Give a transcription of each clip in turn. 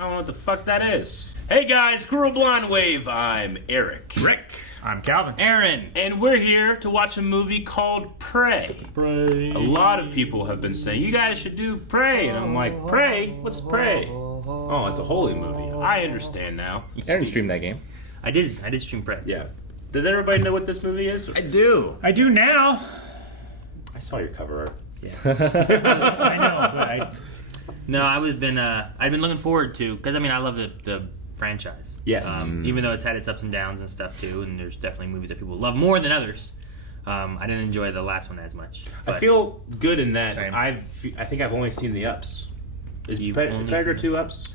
I don't know what the fuck that is. Hey guys, Cruel Blonde Wave. I'm Eric. Rick. I'm Calvin. Aaron. And we're here to watch a movie called Prey. Pray. A lot of people have been saying, you guys should do Prey. And I'm like, Prey? What's Prey? Oh, it's a holy movie. I understand now. Aaron streamed that game. I did stream Prey. Yeah. Does everybody know what this movie is? I do. I do now. I saw your cover art. I know, but No, I've been looking forward to, because I love the franchise. Yes. Even though it's had its ups and downs and stuff too, and there's definitely movies that people love more than others. I didn't enjoy the last one as much. I feel good in that Same. I think I've only seen the ups. Is You've only Predator seen- 2 ups?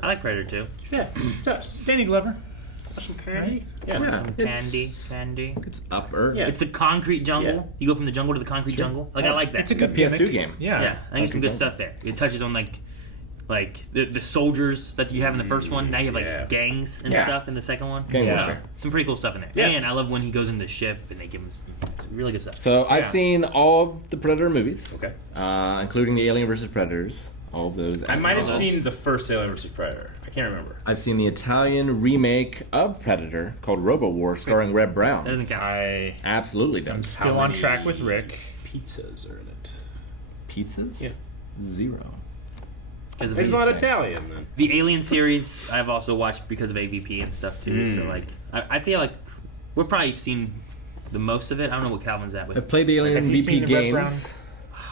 I like Predator 2. Yeah, it's ups. Danny Glover. Some candy? Yeah. Candy. It's upper. Yeah. It's the concrete jungle. Yeah. You go from the jungle to the concrete jungle. Like, I like that. It's a good PS2 gimmick. game. Yeah. Yeah, I think it's some good stuff there. It touches on like the soldiers that you have in the first one. Now you have like gangs and Yeah. stuff in the second one. Gang yeah, warfare. some pretty cool stuff in there. Yeah. And I love when he goes in the ship and they give him some really good stuff. So I've seen all the Predator movies, Okay. including the Alien vs. Predators. All of those. I might have those. seen the first Alien vs. Predator. I can't remember. I've seen the Italian remake of Predator called Robo War, starring Reb That Brown. doesn't count. I Absolutely am does. still on track with Rick. Pizzas are in it. Pizzas? Yeah. 0. 'Cause of It's the- not Italian then. The Alien series I've also watched because of AVP and stuff too. So like I feel like we've probably seen the most of it. I don't know what Calvin's at I've with. played the Alien Have you seen VP the Reb games.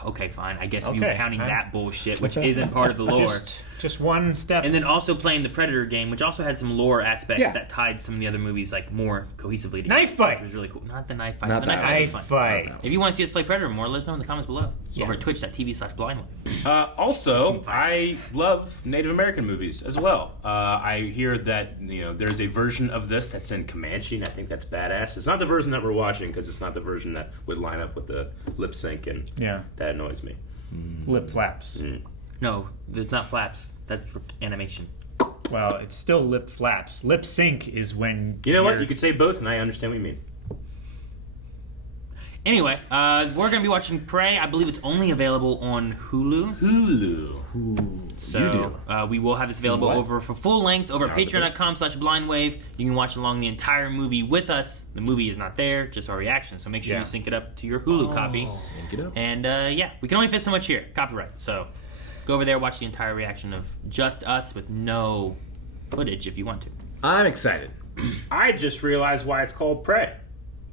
Okay, fine. I guess if Okay, you're counting huh? that bullshit, which isn't part of the lore. Just one step. And then also playing the Predator game, which also had some lore aspects Yeah. that tied some of the other movies like more cohesively together. Knife fight! Which was really cool. Not the knife fight. Not the that knife fight was Knife fun. fight. If you want to see us play Predator more, let us know in the comments below. Yeah. Over at twitch.tv/blindwave. Also, I love Native American movies as well. I hear that there's a version of this that's in Comanche, and I think that's badass. It's not the version that we're watching because it's not the version that would line up with the lip sync, and Yeah. that annoys me. Lip flaps. No, there's not flaps. That's for animation. Well, it's still lip flaps. Lip sync is when You know what? you're- You could say both, and I understand what you mean. Anyway, we're going to be watching Prey. I believe it's only available on Hulu. Hulu. So we will have this available What? over for full length over at patreon.com/blindwave. You can watch along the entire movie with us. The movie is not there, just our reaction. So make sure Yeah. you sync it up to your Hulu copy. Sync it up. And yeah, we can only fit so much here. Copyright. So go over there, watch the entire reaction of just us with no footage if you want to. I'm excited. I just realized why it's called Prey.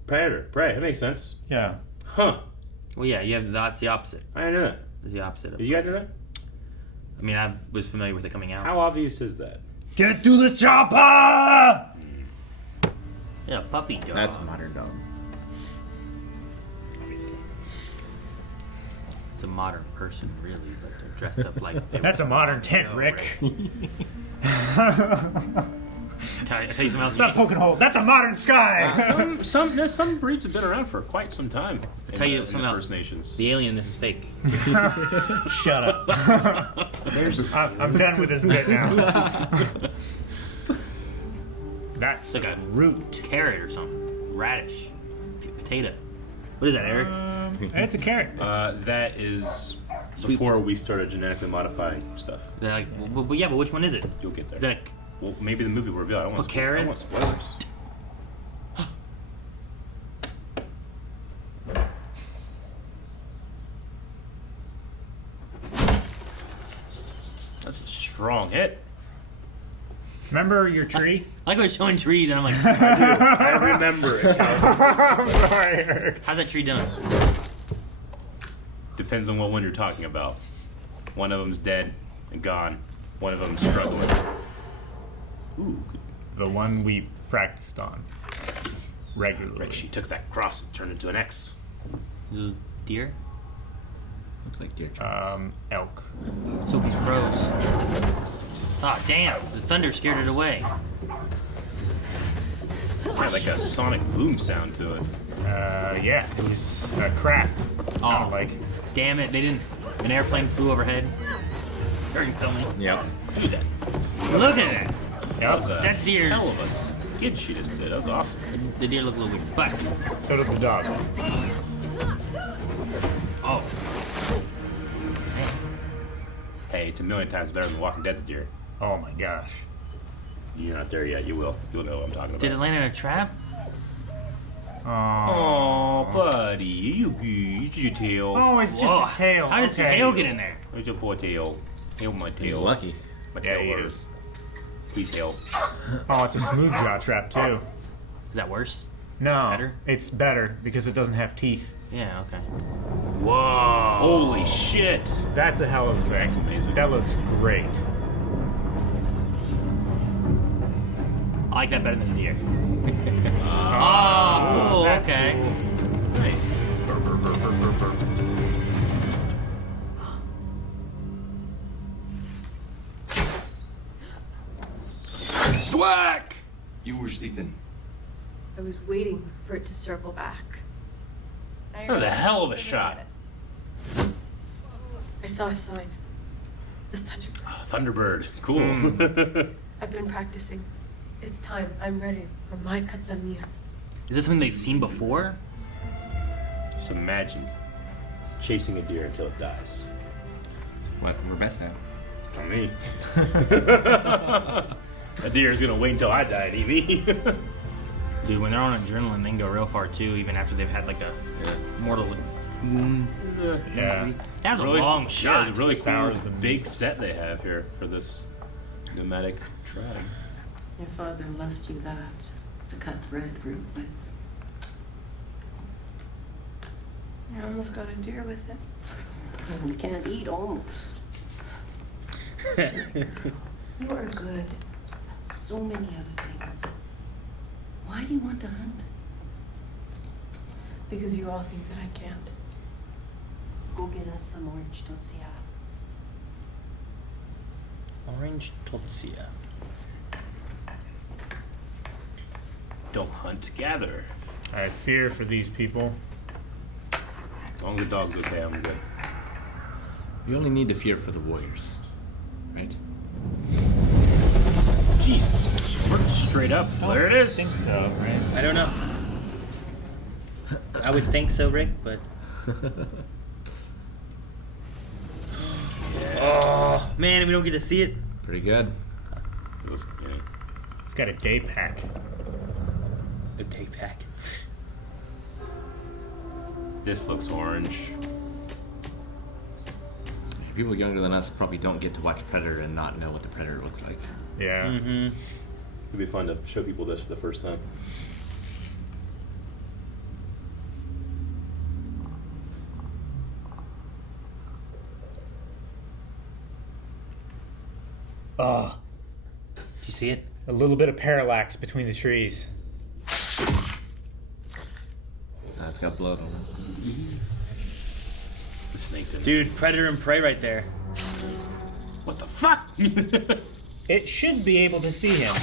Predator. Prey. That makes sense. Yeah. Huh. Well, yeah, that's the opposite. I didn't know that. It's the opposite of. Did you guys know that? I mean, I was familiar with it coming out. How obvious is that? Get to the chopper! Yeah, puppy dog. That's a modern dog. Obviously. It's a modern person, really, but they're dressed up like. They That's a were modern on the tent, show, Rick. right? I tell you something else. Stop poking holes. That's a modern sky! Some breeds have been around for quite some time. tell you in something the else. First Nations. The alien, this is fake. Shut up. I'm done with this bit now. That's It's like a root. carrot or something. Radish. Potato. What is that, Eric? It's a carrot. That is Sweet. before we started genetically modifying stuff. They're like, well, yeah, but which one is it? You'll get there. Is that Well, maybe the movie will reveal. I don't want A carrot? I don't want spoilers. That's a strong hit. Remember your tree? I like I was showing trees, and I'm like, I remember it. I'm sorry. how's that tree doing? Depends on what one you're talking about. One of them's dead and gone. One of them's struggling. Ooh, good. The one we practiced on regularly. Rick, she took that cross and turned it into an X. Little deer? Looks like deer tracks. Elk. So can crows. Ah, damn! The thunder scared it away. Had like a sonic boom sound to it. Yeah, it was a craft. Sounded like. Damn it! They didn't. An airplane flew overhead during filming. Yep. Do that. Look at that! That was a That deer. hell of a skid she just did. That was awesome. The deer looked a little weird, but So did the dog. oh, Hey, it's a million times better than Walking Dead's deer. Oh my gosh. You're not there yet. You will. You'll know what I'm talking about. Did it land in a trap? Oh, buddy, you your tail. Oh, it's just Whoa. his tail. How does his tail get in there? Where's your poor tail? Tail, my tail. He's lucky. My Yeah, tail he hurts. is. Please help. Oh, it's a smooth jaw trap too. Is that worse? No, Better? it's better because it doesn't have teeth. Yeah, okay. Whoa! Holy shit! That's a hell of a thing. That's amazing. That looks great. I like that better than the deer. Ah, Oh, that's okay. nice. Thwack! You were sleeping. I was waiting for it to circle back. That was a hell of a shot. I saw a sign. The Thunderbird. Oh, Thunderbird. Cool. I've been practicing. It's time. I'm ready for my Katamir. Is this something they've seen before? Just imagine chasing a deer until it dies. What we're best at. Not me. A deer is gonna wait until I die and eat me. Dude, when they're on adrenaline, they can go real far too, even after they've had like a mortal wound. Yeah. That was a Really- long Yeah, shot. it's a really cool Sours the big set they have here for this nomadic tribe. Your father left you that to cut bread root with. I almost got a deer with it. And you can't eat almost. You are good at so many other things. Why do you want to hunt? Because you all think that I can't. Go get us some orange tortilla. Orange tortilla. Don't hunt, gather. I fear for these people. As long as the dog's okay, I'm good. You only need to fear for the warriors, right? Jeez, we're straight up. There it I is. think so, right? I don't know. I would think so, Rick, but. Oh, man, we don't get to see it. Pretty good. Yeah. It's got a day pack. A day pack. This looks orange. People younger than us probably don't get to watch Predator and not know what the Predator looks like. Yeah. Mm-hmm. It'd be fun to show people this for the first time. Oh, Do you see it? a little bit of parallax between the trees. It's got blood on it. The snake didn't. Dude, Predator and Prey right there. What the fuck? It should be able to see him.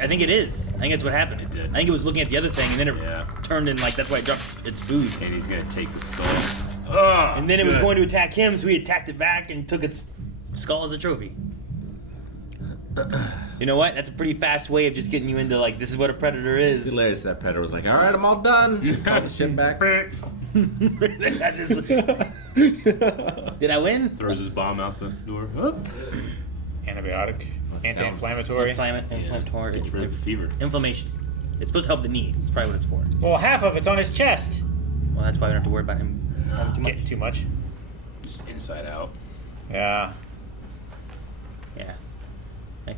I think it is. I think that's what happened. It did. I think it was looking at the other thing, and then it Yeah. turned in, like, that's why it dropped its food. And he's gonna take the skull. Oh, And then it was going to attack him, so he attacked it back and took its skull as a trophy. You know what? That's a pretty fast way of just getting you into, like, this is what a predator It's is. hilarious that Predator was like, alright, I'm all done. Called the ship back. That's just- Did I win? Throws his bomb out the door. Oh. Antibiotic. That Anti-inflammatory. Inflammatory. Gets rid of fever. Inflammation. It's supposed to help the knee. That's probably what it's for. Well, half of it's on his chest. Well, that's why we don't have to worry about him having too much. Getting too much. Just inside out. Yeah. Yeah. Hey.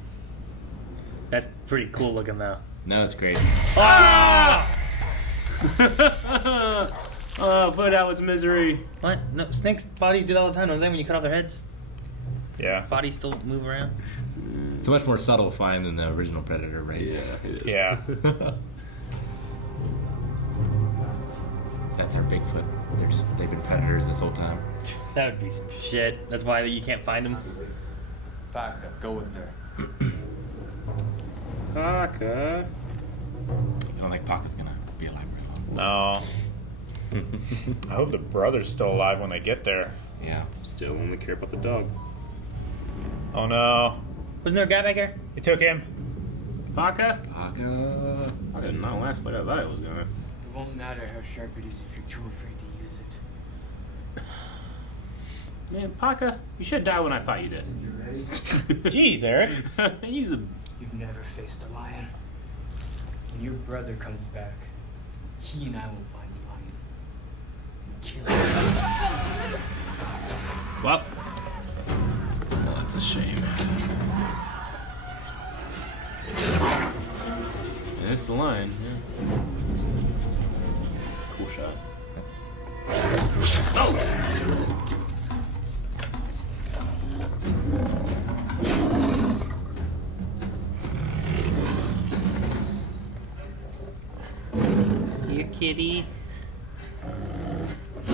That's pretty cool looking, though. No, it's great. Oh, but that was misery. What? No, snakes' bodies do that all the time, don't they? When you cut off their heads, Yeah. bodies still move around. It's a much more subtle find than the original Predator, right? Yeah, it is. Yeah. That's our Bigfoot. They've been predators this whole time. That would be some shit. That's why you can't find them. Back up, go in there. Paka. I don't think Pocket's gonna be alive very long. No. I hope the brother's still alive when they get there. Yeah. Still only care about the dog. Oh no. Wasn't there a guy back there? It took him. Paka? Paka. I did not last like I thought it was gonna. It won't matter how sharp it is if you're too afraid to use it. Man, Paka, you should die when I thought you did. You ready? Jeez, Eric. He's a... You've never faced a lion. When your brother comes back, he and I will find the lion and kill him. Well, that's a shame. Yeah, it's the line, yeah. Cool shot. Oh! Here, kitty. I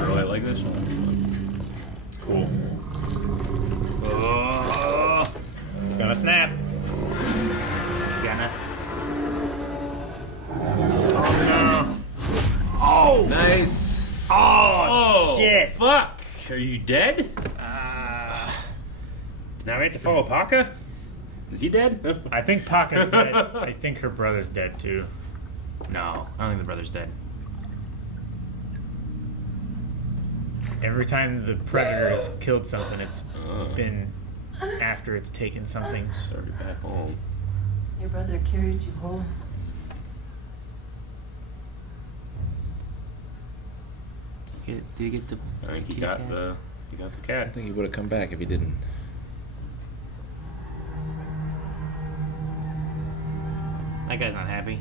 really like this shot. It's fun. It's cool. Oh! It's gonna snap. It's gonna. Oh Nice. Oh, shit. Fuck! Are you dead? Now we have to follow Paka? Is he dead? no! I think Paka's dead. I think her brother's dead too. No, I don't think the brother's dead. Every time the predator has killed something, it's been after it's taken something. Sorry, back home. Your brother carried you home. Did you get the? I think he kitty got cat? the I cat. think he would have come back if he didn't. That guy's not happy.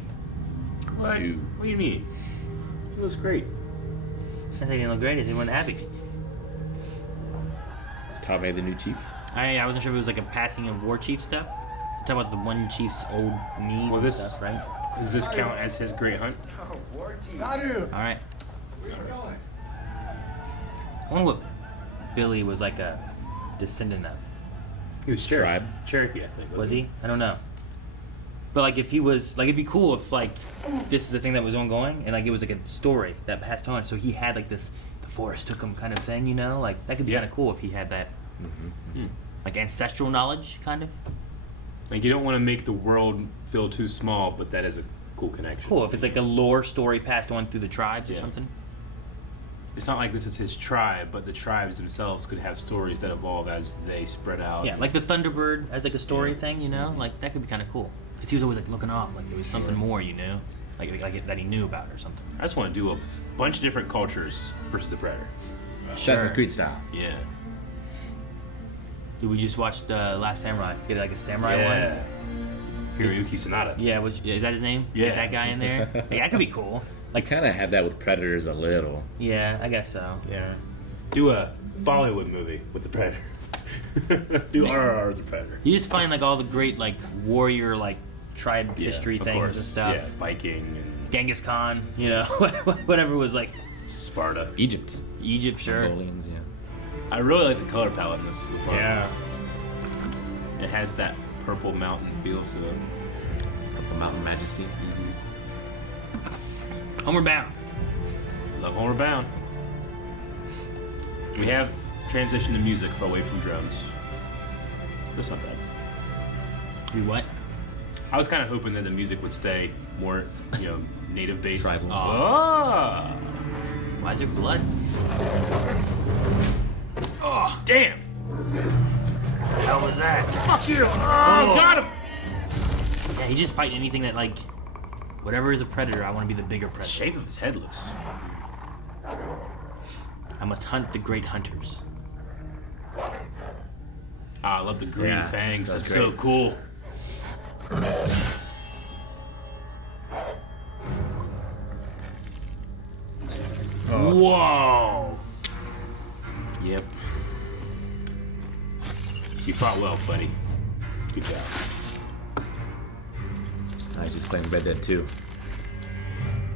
What? You. What do you mean? He looks great. I think he didn't look great. He wasn't happy. Is Tave the new chief? I wasn't sure if it was like a passing of war chief stuff. Talk about the one chief's old knees Well, and this- stuff, right? Does this count as his great hunt? All right. I wonder what Billy was like a descendant of. He was Tribe. Cherokee, I think. Was he? I don't know. But like, if he was, like, it'd be cool if like this is the thing that was ongoing, and like it was like a story that passed on. So he had like this, the forest took him kind of thing, you know? Like that could be Yeah. kind of cool if he had that, like ancestral knowledge, kind of. Like, you don't want to make the world feel too small, but that is a cool connection. Cool if it's like a lore story passed on through the tribes or Yeah. something. It's not like this is his tribe, but the tribes themselves could have stories that evolve as they spread out. Yeah, like the Thunderbird as like a story thing, you know? Like that could be kind of cool. Because he was always like looking off, like there was something more, you know? Like that he knew about or something. I just want to do a bunch of different cultures versus the Predator. Assassin's Creed style. Yeah. Dude, we just watched Last Samurai. Get like a samurai one. Hiroyuki Sanada. Yeah, is that his name? Yeah. Get that guy in there. Like, that could be cool. Like, Kind of had that with Predators a little. yeah, I guess so. Yeah. Do a Bollywood movie with the Predator. Do RRR with the Predator. You just find like all the great like warrior like tribe history of things course. and stuff. Yeah, Viking and Genghis Khan, you know, whatever was like Sparta. Egypt. Egypt, sure. Mongolians, yeah. I really like the color palette in this. So far. Yeah. It has that purple mountain feel to it. Purple Mountain Majesty. Homeward Bound. Love Homeward Bound. We have transitioned to music for away from drums. That's not bad. We what? I was kind of hoping that the music would stay more, native based. Tribal. Ah. Why is there blood? Oh, damn! How was that? Fuck you! Oh, got him! Yeah, he's just fighting anything that like, whatever is a predator. I want to be the bigger The predator. shape of his head looks. I must hunt the great hunters. I love the green Yeah, fangs. that's That's so great. cool. Whoa! Yep. You fought well, buddy. Good job. He's playing Red Dead 2.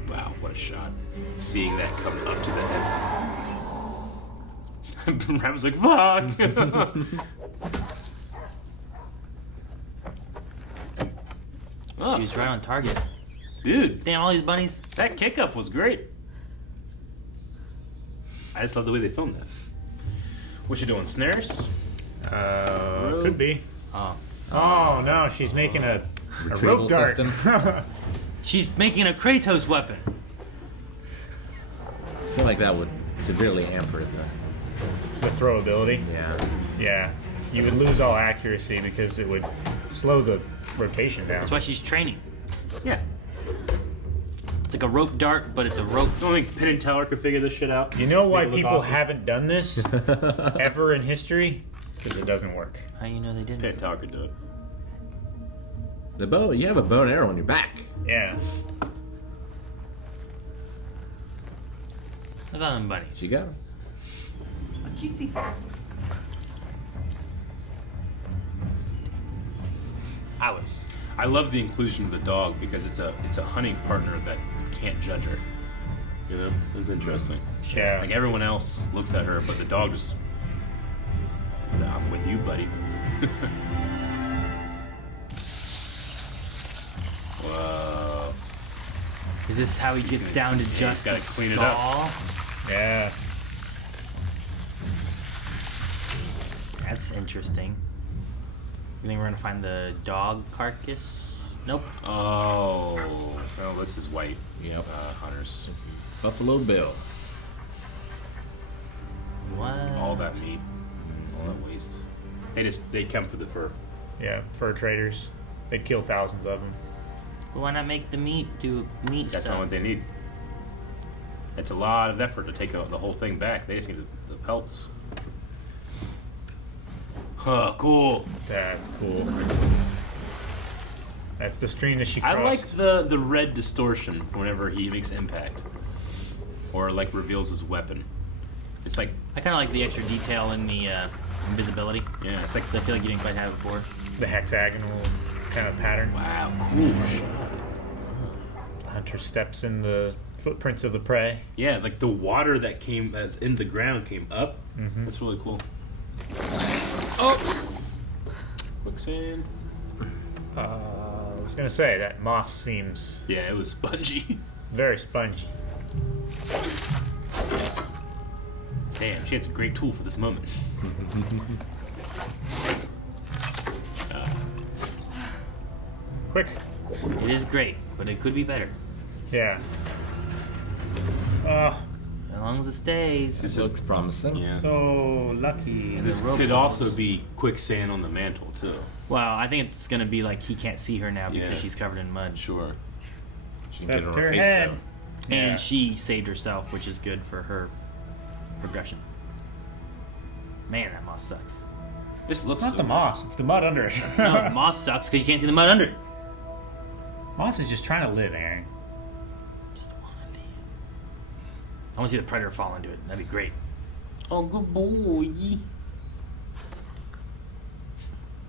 Wow, what a shot. Seeing that come up to the head. Ram was like, fuck! Oh, She was right on target. dude, Damn, all these bunnies. that kick up was great. I just love the way they filmed that. What you doing, snares? Could be. Oh. Oh no, she's making a Retrieval rope dart. system. She's making a Kratos weapon. I feel like that would severely hampered The throwability. yeah. Yeah. You would lose all accuracy because it would slow the rotation down. That's why she's training. Yeah. It's like a rope dart, but it's a rope. I don't think Penn and Teller could figure this shit out. You know why Make it look people awesome. haven't done this ever in history? Because it doesn't work. How you know they didn't? Penn and Teller could do it. The bow, you have a bow and arrow on your back. Yeah. Look at them, buddy. She got him. Cutesy. I love the inclusion of the dog because it's a hunting partner that can't judge her. You know, it's interesting. Yeah. Like everyone else looks at her, but the dog just. I'm with you, buddy. Whoa. Is this how he gets down to just gotta the clean it up. skull? Yeah. That's interesting. You think we're gonna find the dog carcass? Nope. Oh. Well, this is white. Yep. Hunters. This is Buffalo Bill. What? All that meat. All that waste. They come for the fur. Yeah. Fur traders. They'd kill thousands of them. But why not make the meat do meat That's stuff? not what they need. It's a lot of effort to take the whole thing back. They just need the pelts. Huh, cool. That's cool. That's the stream that she I crossed. like the red distortion whenever he makes impact. Or like reveals his weapon. It's like, I kind of like the extra detail in the invisibility. yeah, it's like, I feel like you didn't quite have it before. The hexagonal kind of pattern. wow, cool shot. The hunter steps in the footprints of the prey. Yeah, like the water that's in the ground came up. Mm-hmm. That's really cool. Oh! Quicksand. I was gonna say that moss seems Yeah, it was spongy. very spongy. Damn, she has a great tool for this moment. Quick. It is great, but it could be better. Yeah. As long as it stays. This looks promising. Yeah. So lucky. And this rope could walls. also be quicksand on the mantle, too. Well, I think it's gonna be like he can't see her now because Yeah. she's covered in mud. Sure. She can get Except on her her face head. though. Yeah. And she saved herself, which is good for her progression. Man, that moss sucks. This looks It's not the moss, it's the mud under it. No, moss sucks because you can't see the mud under it. Moss is just trying to live, Aaron. Just wanna live. I want to see the predator fall into it. That'd be great. Oh, good boy.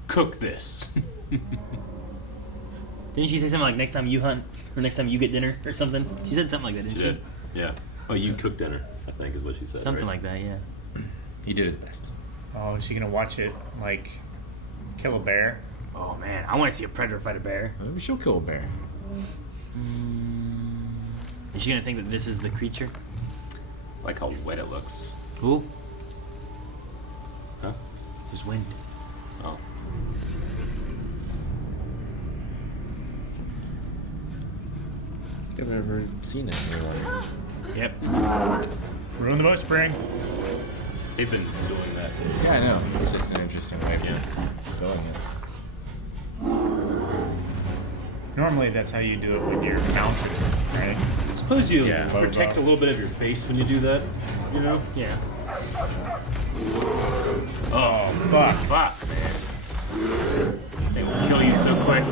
Cook this. Didn't she say something like next time you hunt or next time you get dinner or something? She said something like that, didn't she? Yeah. Oh, you cook dinner, I think is what she said. Something right? like that, yeah. He did his best. Oh, is she gonna watch it like kill a bear? Oh man, I want to see a predator fight a bear. Maybe she'll kill a bear. Is she gonna think that this is the creature? I like how wet it looks. Ooh, Huh? there's wind. Oh. I've never seen it in real life. Yep. Ruin the bowstring. They've been doing that. Yeah, I know. It's just an interesting way of Yeah. doing it. Normally that's how you do it when you're mounted, right? Suppose you Yeah. protect a little bit of your face when you do that, you know? Yeah. Oh, fuck. Fuck, man. They will kill you so quick.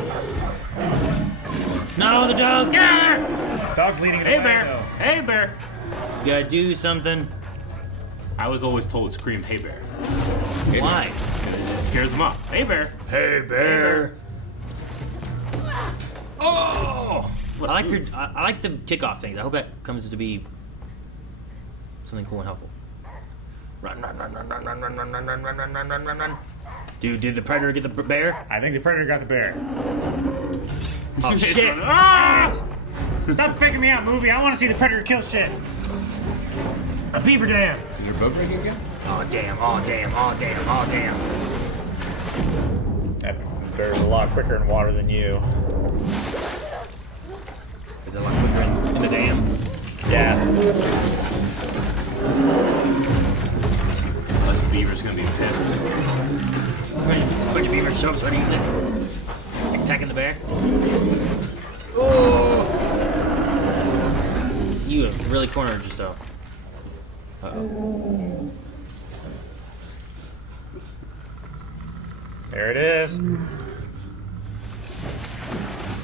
No, the dog! Yeah! Dog's leading it Hey, away, bear! though. Hey, bear! You gotta do something. I was always told scream, hey, bear. Why? It scares them off. Hey, bear! Hey, bear! Oh! I like her. I like the kickoff things. I hope that comes to be something cool and helpful. Run, run, run, run, run, run, run, run, run, run, run, run, run, run, run, run. Dude, did the predator get the bear? I think the predator got the bear. Oh shit! Ah! Stop faking me out, movie. I want to see the predator kill shit. A beaver dam. Is your bow breaking again? Oh damn! Oh damn! Oh damn! Oh damn! That bear's a lot quicker in water than you. Is it a lot quicker in the dam? Yeah. Unless Beaver's gonna be pissed. Bunch of beaver chumps. What are you doing? Attacking the bear? Oh! You have really cornered yourself. Uh-oh. There it is.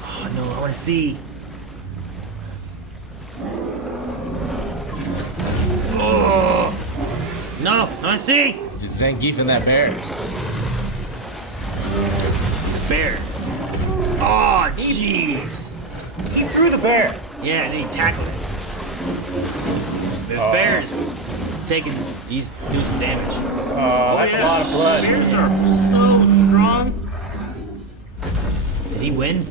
Oh no, I want to see. Oh! No, I want to see! Just Zangief and that bear. Bear. Oh, jeez. He threw the bear. Yeah, and then he tackled it. This Oh. bear's taking, he's doing some damage. Oh, that's a lot of blood. Bears are so strong. Did he win?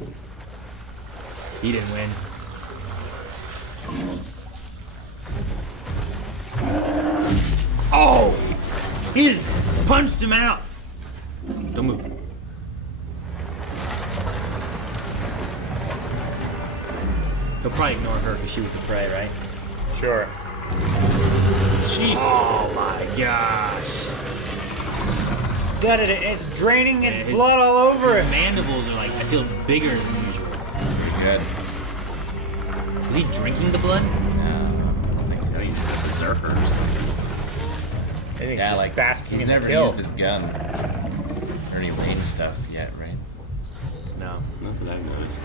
He didn't win. Oh! He just punched him out. Don't move. He'll probably ignore her because she was the prey, right? Sure. Jesus. Oh my gosh. Got it. It's draining Yeah, its his- blood all over His it. mandibles are like, I feel bigger than usual. Pretty good. Is he drinking the blood? No, I don't think so. He's a berserker or something. I think Yeah, just like basking he's in the never kill. used his gun or any range stuff yet, right? No. Not that I've noticed.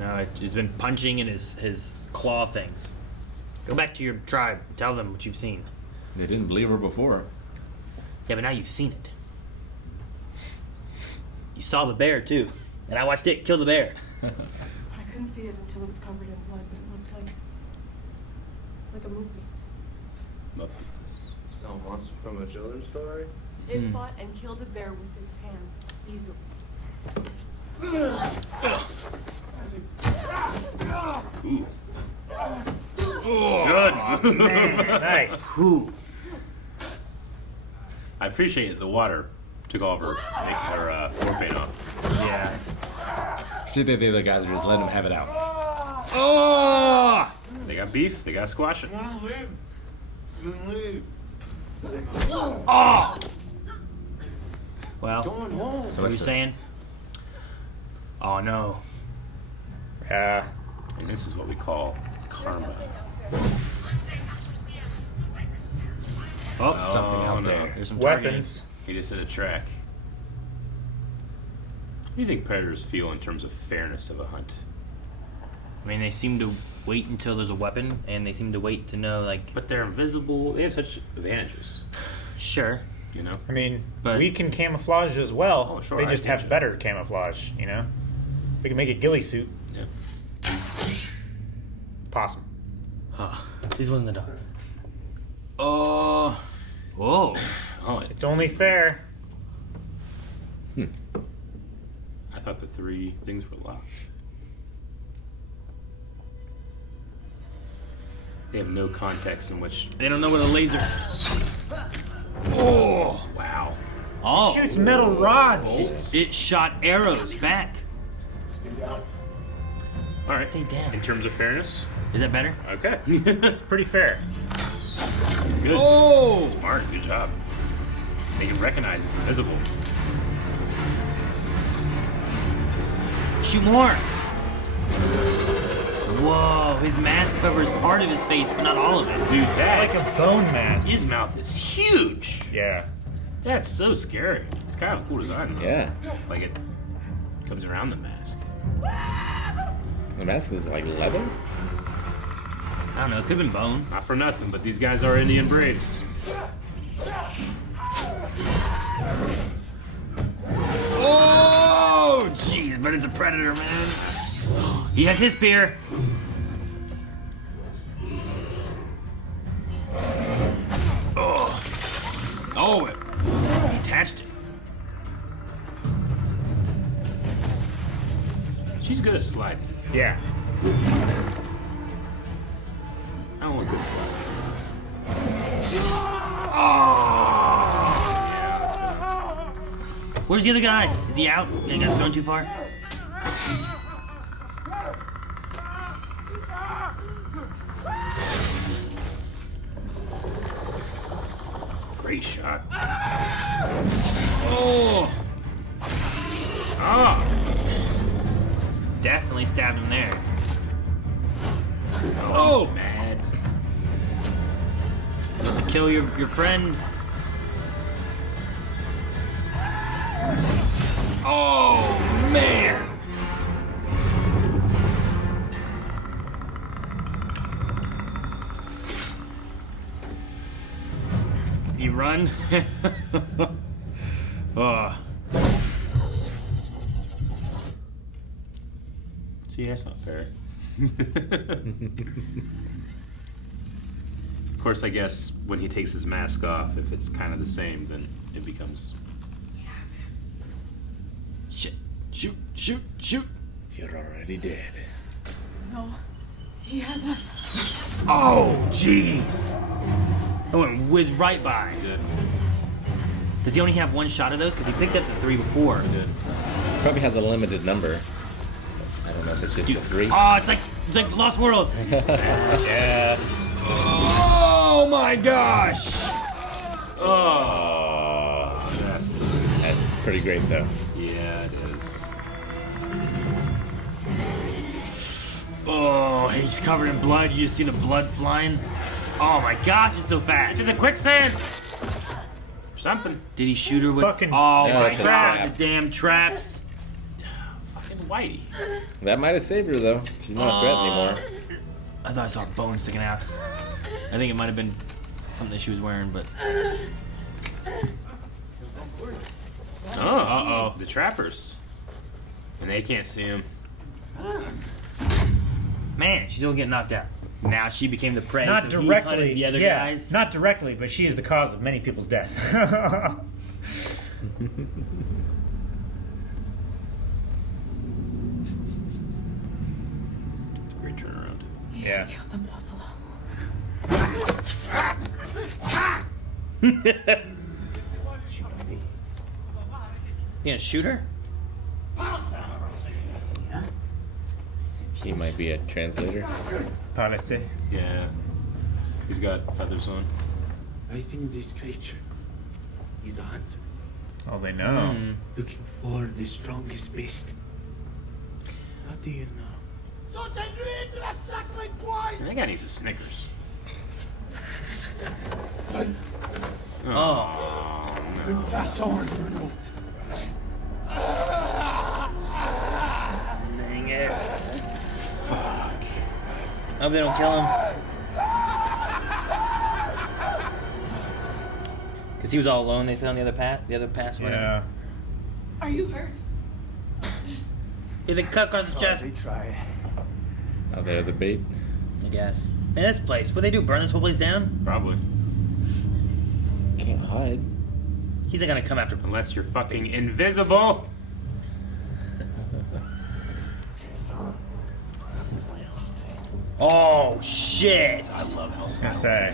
No, he's been punching in his claw things. Go back to your tribe. Tell them what you've seen. They didn't believe her before. Yeah, but now you've seen it. You saw the bear too, and I watched it kill the bear. I couldn't see it until it was covered in blood, but it looked like a movie. Someone's from a children's story? It fought and killed a bear with its hands easily. Good. Nice. Ooh. I appreciate the water took all of her war paint off. Yeah. Should they the other guys are just letting him have it out? Oh! They got beef. They got to squash it. Oh! Well, So what are what's you the- saying? Oh no. Yeah. And this is what we call karma. Oh, Something out no. there. There's some Weapons. He just hit a track. What do you think predators feel in terms of fairness of a hunt? targeting. I mean, they seem to wait until there's a weapon, and they seem to wait to know, like, But they're invisible. They have such advantages, sure. you know? I mean, But- we can camouflage as well. Oh, sure, they I just get have you. better camouflage, you know? We can make a ghillie suit. Yeah. Possum. This wasn't the dog. Oh. Whoa. Oh, It's only fair. I thought the three things were locked. They have no context in which. They don't know what a laser. Oh. Wow. Oh. Shoots metal rods. It shot arrows back. All right. Hey, damn. In terms of fairness, Is that better? okay. It's pretty fair. Good. Oh. Smart. Good job. They can recognize it's invisible. Shoot more. Whoa. His mask covers part of his face, but not all of it. Dude, Like that's. a bone mask. His mouth is huge. Yeah. That's so scary. It's kind of a cool design, though. Yeah. Like it comes around the mask. The mask is like leather? I don't know. It could have been bone. Not for nothing, but these guys are Indian Braves. Oh, jeez, but it's a predator, man. He has his spear. Oh, oh, he attached it. She's good at sliding. Yeah. I don't want good at sliding. Where's the other guy? Is he out? He got thrown too far? definitely stabbed him there. Oh, mad. You have to kill your friend. Oh, man. You run? Oh. See, that's not fair. Of course, I guess when he takes his mask off, if it's kind of the same, then it becomes. Shit. Shoot, shoot, shoot. You're already dead. No, he has us. Oh, jeez. I went whiz right by. Good. Does he only have one shot of those? Because he picked up the 3 before. Good. Probably has a limited number. I don't know if it's just a 3. Oh, it's like Lost World. Yeah. Oh my gosh. Oh, yes. That's pretty great though. Yeah, it is. Oh, he's covered in blood. You just see the blood flying. Oh my gosh, it's so fast. It's a quicksand. Something. Did he shoot her with? Fucking- Oh Yeah, my that's a god, trap. the damn traps. Fucking Whitey. That might have saved her though. She's not a threat anymore. I thought I saw a bone sticking out. I think it might have been something that she was wearing, but. Oh, uh-oh. The trappers. And they can't see him. Man, she's gonna get knocked out. Now she became the prey. Not so he hunted directly. the other Yeah, guys. not directly, but she is the cause of many people's death. It's a great turnaround. Yeah. Killed the buffalo. You gonna shoot her? He might be a translator. Parece. Yeah. He's got feathers on. I think this creature is a hunter, Oh, they know. looking for the strongest beast. How do you know? That guy needs a Snickers. Oh. No. Dang it. Fuck. I hope they don't kill him. Because he was all alone, they said, on the other path? The other path, whatever. Yeah. Are you hurt? He's a cut across the chest. Oh, they're the bait. I guess. Man, this place, what they do? Burn this whole place down? Probably. Can't hide. He's not gonna come after. Unless you're fucking invisible. Oh shit! I love how I was gonna say.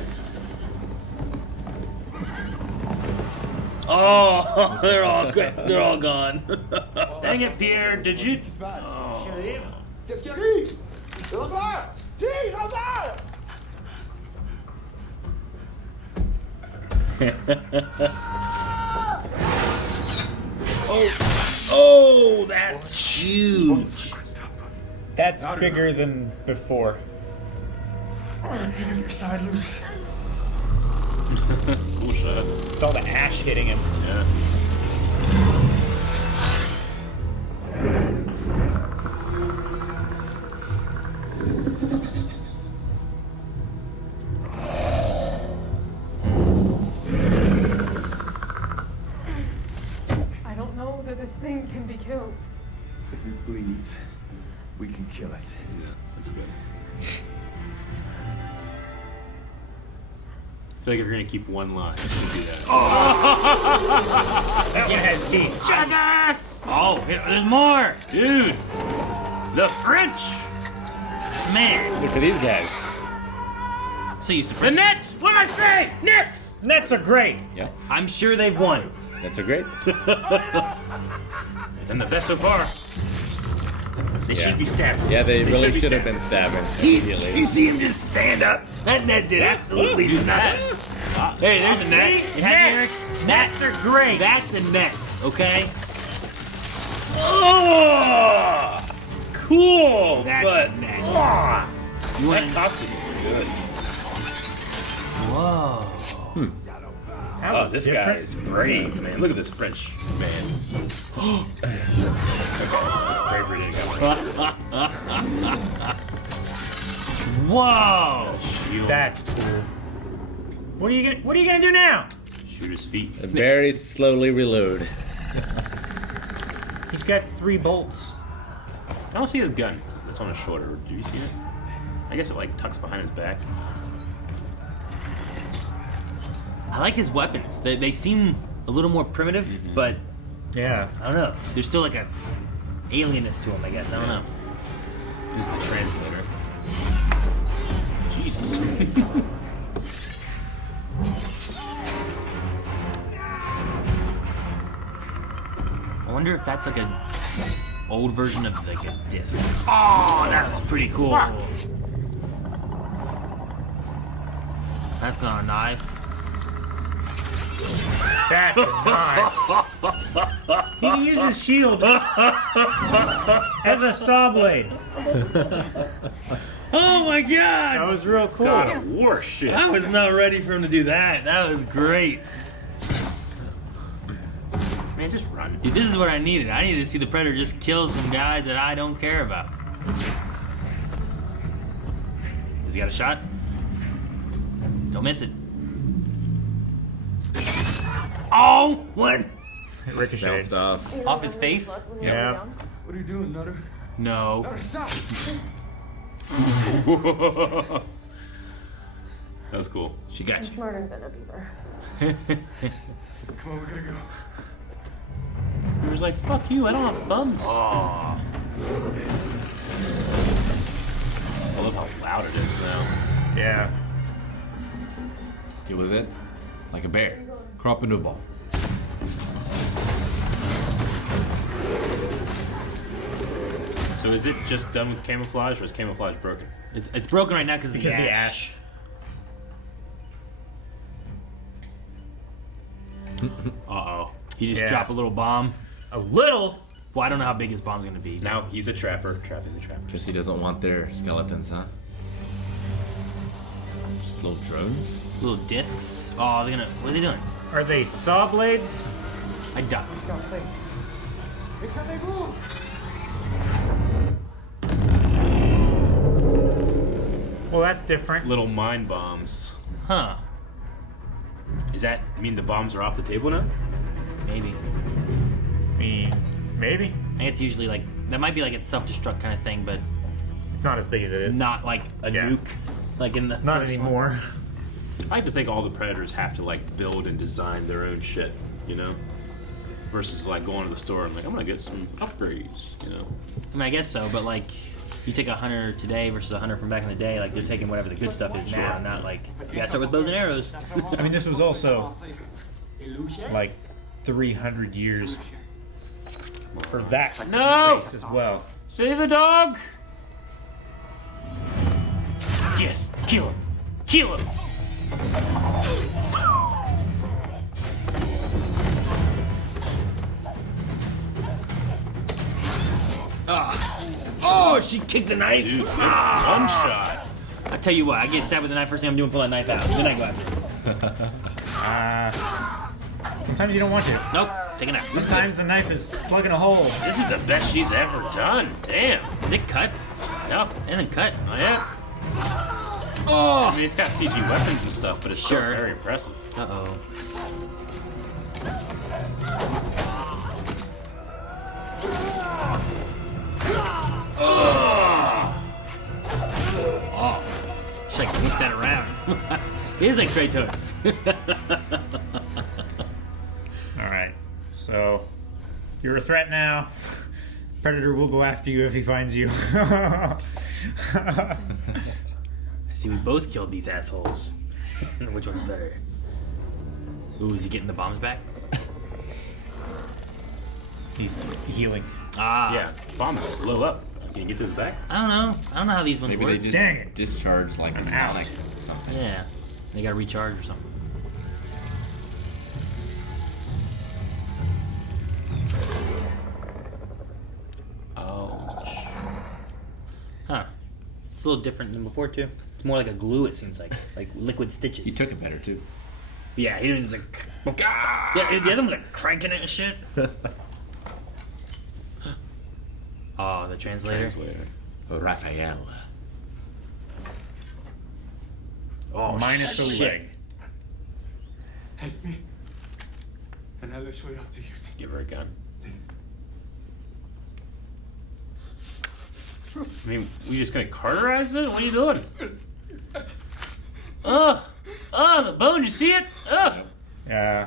Oh, they're all gone. Dang it, Pierre! Did you? Oh, that's huge. That's bigger than before. Cool shot. It's all the ash hitting him. Yeah. I don't know that this thing can be killed. If it bleeds, we can kill it. Yeah, that's good. I feel like if you're gonna keep one line, you can do that. That one has teeth. Jackass! Oh, there's more. Dude! The French! Man, Good for these guys. so used to The Nets! What did I say? Nets! Nets are great. Yeah, I'm sure they've won. that's a great. Done the best so far. They Yeah. should be stabbed. Yeah, they really be should have stabbed. been stabbing You immediately. see him just stand up? That net did absolutely nothing. Hey, there's a net. You have it, Eric? Nets are great. That's a net, okay? Oh! cool, That's but next. you want that costume is good. Whoa. That Oh, was this different. guy is brave, man. Look at this French man. Bravery didn't come. Whoa. Shield. That's cool. What are you gonna do now? Shoot his feet. Very slowly reload. He's got 3 bolts. I don't see his gun. That's on his shoulder. Do you see it? I guess it like tucks behind his back. I like his weapons. They seem a little more primitive, but Yeah. I don't know. There's still like a alienness to him, I guess. I don't know. This is the translator. Jesus. I wonder if that's like a old version of like a disc. Oh, that was pretty cool. That's not a knife. That's a knife. He can use his shield as a saw blade. Oh my That god! was real cool. God of war shit. I was not ready for him to do that. That was great. Man, just run. Dude, this is what I needed. I needed to see the Predator just kill some guys that I don't care about. Has he got a shot? Don't miss it. Oh, what? Ricochet. Bounced off. Off his face? Yeah. What are you doing, Nutter? No. Nutter, stop! That was cool. She got you. Smarter than a beaver. Come on, we gotta go. He was like, fuck you, I don't have thumbs. Oh. I love how loud it is now. Yeah. Deal with it like a bear. Crawl up into a ball. So is it just done with camouflage, or is camouflage broken? It's broken right now because of the ash. Uh-oh. He just Yeah. dropped a little bomb. A little. Well, I don't know how big his bomb's gonna be. Now he's a trapper, trapping the trappers. Because he doesn't want their skeletons, huh? Just little drones? Little discs. Oh, they're gonna. What are they doing? Are they saw blades? I duck. Well, that's different. Little mine bombs. Huh. Does that mean the bombs are off the table now? Maybe. I mean, maybe. I think it's usually like that might be like a self-destruct kind of thing, but Not as big as it is. not like a Yeah. nuke, like in the Not first anymore. I like to think all the Predators have to like build and design their own shit, you know? Versus like going to the store and like, I'm gonna get some upgrades, you know? I mean, I guess so, but like, you take a hunter today versus a hunter from back in the day, like they're taking whatever the good stuff is now, not like you gotta start with bows and arrows. I mean, this was also like 300 years for that No! race as well. Save the dog! Yes, kill him! Kill him! Oh, she kicked the knife. Dude, good one shot. I tell you what, I get stabbed with a knife. First thing I'm doing, pull that knife out. Then I go after it. Sometimes you don't want to. Nope, take a knife. Sometimes the knife is plugging a hole. This is the best she's ever done. Damn. Is it cut? No. And then cut. Oh, yeah. Oh. I mean, it's got CG weapons and stuff, but it's still Sure. very impressive. Uh oh. Oh. Should I whip that around? It is like Kratos. All right. So you're a threat now. Predator will go after you if he finds you. I see we both killed these assholes. Which one's better? Ooh, is he getting the bombs back? He's healing. Ah. Yeah, bombs blow up. Can you get those back? I don't know. I don't know how these ones Maybe work. they just Dang it. discharge like a out. sonic or something. Yeah. They gotta recharge or something. Ouch. It's a little different than before too. It's more like a glue. It seems like liquid stitches. You took it better too. Yeah, he didn't just like. Yeah, the other one's like cranking it and shit. Oh, the translator. Raphael. Oh, Minus a shit. leg. Help me. And I will show you how to use it. Give her a gun. I mean, we just gonna cauterize it? What are you doing? The bone, you see it? Yeah.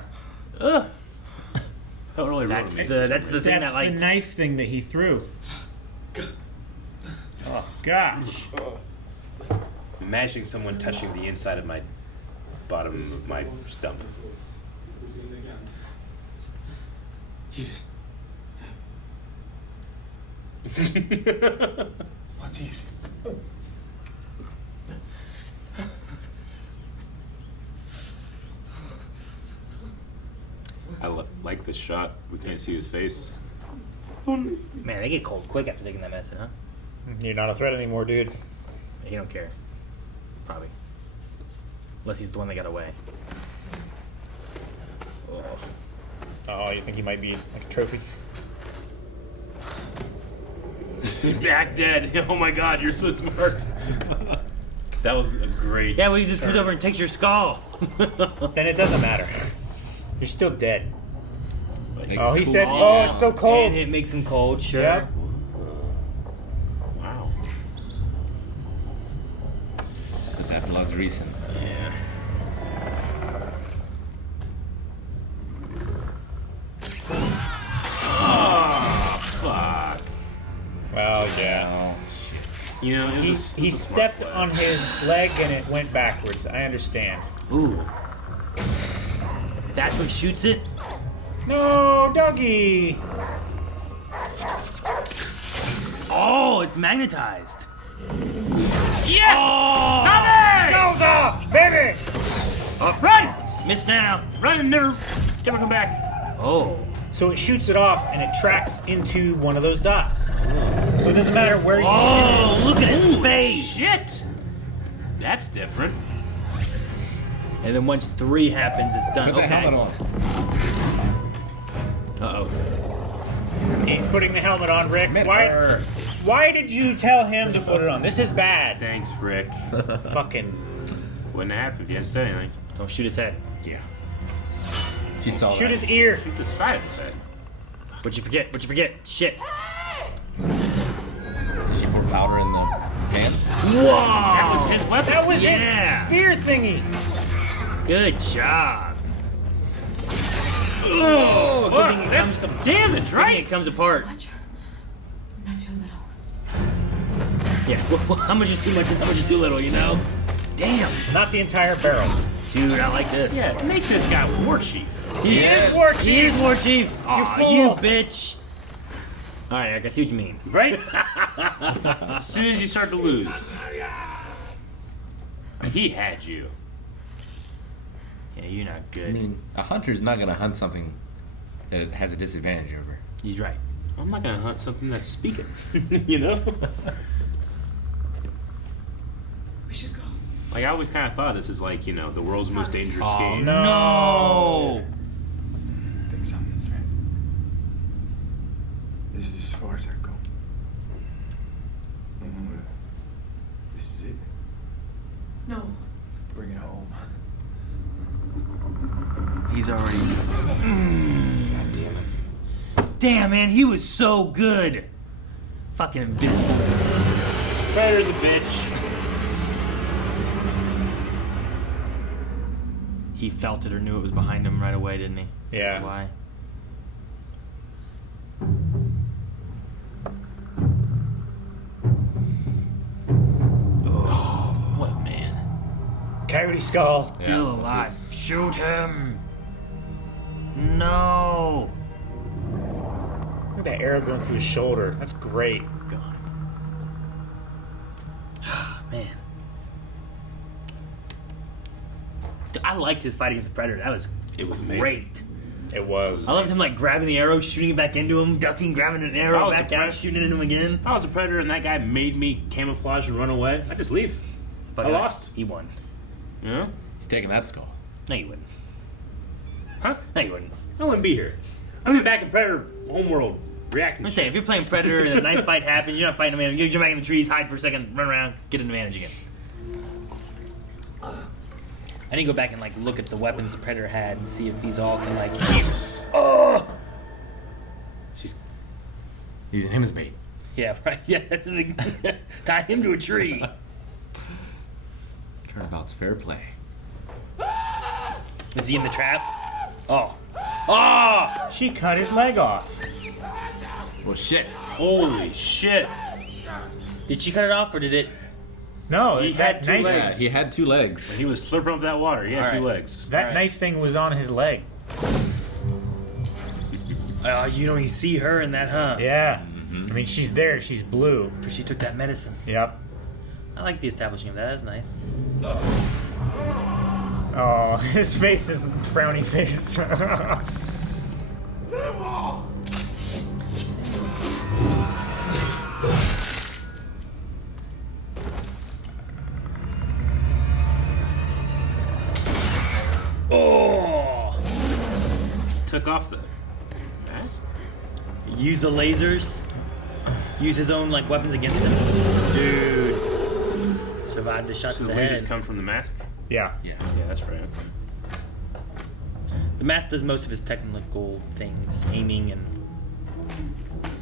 Felt really wrong That's to me. the thing That's that like. the knife thing that he threw. Oh gosh. Imagining someone touching the inside of my bottom of my stump. What is it? I like this shot. We can't see his face. Man, they get cold quick after taking that medicine, huh? You're not a threat anymore, dude. He don't care. Probably. Unless he's the one that got away. Oh, you think he might be like a trophy? Back dead. Oh my god, you're so smart. That was a great. Yeah, well, he just comes over and takes your skull. Then it doesn't matter. You're still dead. Like, Oh, he cool. said, "Oh, it's so cold." And it makes him cold, sure. Yep. Wow. That was recent. Yeah. Fuck. Well, yeah. Oh shit. You know, He stepped on his leg and it went backwards. I understand. Ooh. That's what shoots it? No, doggy. Oh, it's magnetized. Yes! Nose off, baby. Oh, run! Missed now. Run, never come back. Oh. So it shoots it off and it tracks into one of those dots. So it doesn't matter where you shoot Oh, look at his face. Shit! That's different. And then once 3 happens, it's done. Put the Okay. helmet on. Uh-oh. it. He's putting the helmet on, Rick. Admit Why? her. Why did you tell him to put it on? This is bad. Thanks, Rick. Fucking. Wouldn't happen if you hadn't said anything. Don't shoot his head. Yeah. She saw Shoot that. his ear. Shoot the side of his head. What'd you forget? What'd you forget? Shit. Did she pour powder in the pan? That was his weapon. That was Yeah. his spear thingy. Good job. Oh, good thing it that's comes to damage, Right? right? It comes apart. Much. Not too little. Yeah. How much is too much and how much is too little, you know? Damn. Not the entire barrel. Dude, I like this. Yeah, make this guy war chief. He is War He is War Chief. Aw, fool. you bitch. All right, I see what you mean. Right? As soon as you start to lose. He had you. Yeah, you're not good. I mean, a hunter's not gonna hunt something that it has a disadvantage over. He's right. I'm not gonna hunt something that's speaking. You know? We should go. Like, I always kind of thought this is like, you know, the world's most dangerous Oh, game. No. Thanks, I'm the threat. This is as far as I go. This is it. No. Bring it home. He's already. God damn it. Damn, man, he was so good. Fucking invisible. Predator's a bitch. He felt it or knew it was behind him right away, didn't he? Yeah. That's why. Oh, what a man. Coyote skull. Still Yeah, alive. this- Shoot him. No. Look at that arrow going through his shoulder. That's great. God. Man. I liked his fight against the Predator. That was It was amazing. great. It was. I loved him like grabbing the arrow, shooting it back into him, ducking, grabbing an arrow was back out, impressed. shooting it into him again. If I was a predator and that guy made me camouflage and run away, I'd just leave. I lost. He won. You know? He's taking that skull. No, you wouldn't. Huh? No, you wouldn't. I wouldn't be here. I'd be back in Predator Homeworld reacting. I'm to saying, shit. if you're playing Predator and a knife fight happens, you're not fighting a man. You jump back in the trees, hide for a second, run around, get an advantage again. I need to go back and like look at the weapons the Predator had and see if these all can like. Jesus. Oh. She's using him as bait. Yeah, right. Yeah, that's the thing. Tie him to a tree. Turnabout's fair play. Is he in the trap? Oh. Oh! She cut his leg off. Well, shit. Holy shit. Did she cut it off or did it? No, He that had two knife. legs. Yeah, he had 2 legs. He was slurping up that water. He had All two right. legs. That Alright. knife thing was on his leg. You don't even see her in that, huh? Yeah. I mean, she's there. She's blue. Because she took that medicine. Yep. I like the establishing of that. That's nice. Oh, his face is frowny face. Oh! Took off the mask? Use the lasers. Use his own like weapons against him. Dude. Survived the shot So to the the lasers head. come from the mask? yeah. Yeah. Yeah, that's right. The mask does most of his technical things, aiming and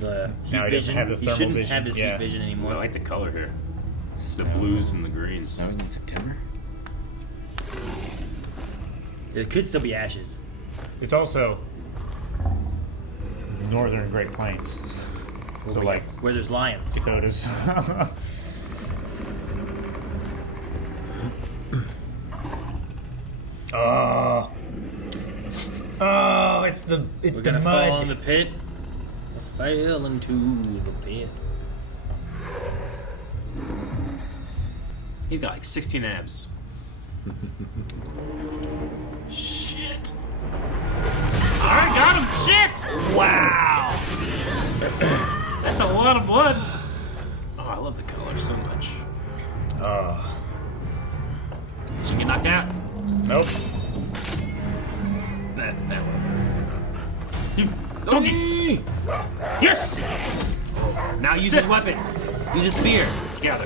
the heat Now he doesn't vision. have the He thermal shouldn't vision, have his yeah. heat vision anymore. I like the color here. The blues and the greens. Snowing in September? There could still be ashes. It's also northern Great Plains. So, like, Where there's lions. Dakotas. Oh. Oh, it's the We're the gonna fall in mud. the pit. Fell into the pit. He's got like 16 abs. Shit. I got him. Shit. Wow. That's a lot of blood. Oh, I love the color so much. Oh. She get knocked out. Nope. Doggy. Yes. Now use Assist. his weapon. Use his spear. Gather.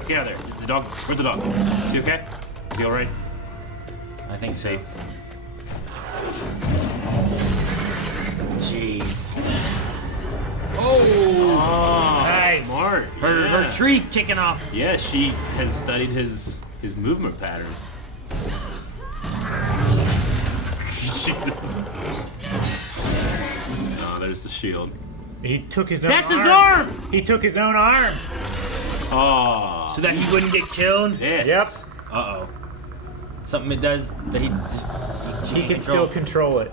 The dog. Where's the dog? Is he okay? Is he all right? I think He's safe. Jeez. Oh, Nice. smart. Her tree kicking off. Yeah, she has studied his movement pattern. Jesus. Oh, there's the shield. He took his own That's his arm! He took his own arm. Oh. So that he wouldn't get killed. Yes. Yep. Uh-oh. Something it does that he He can still control it.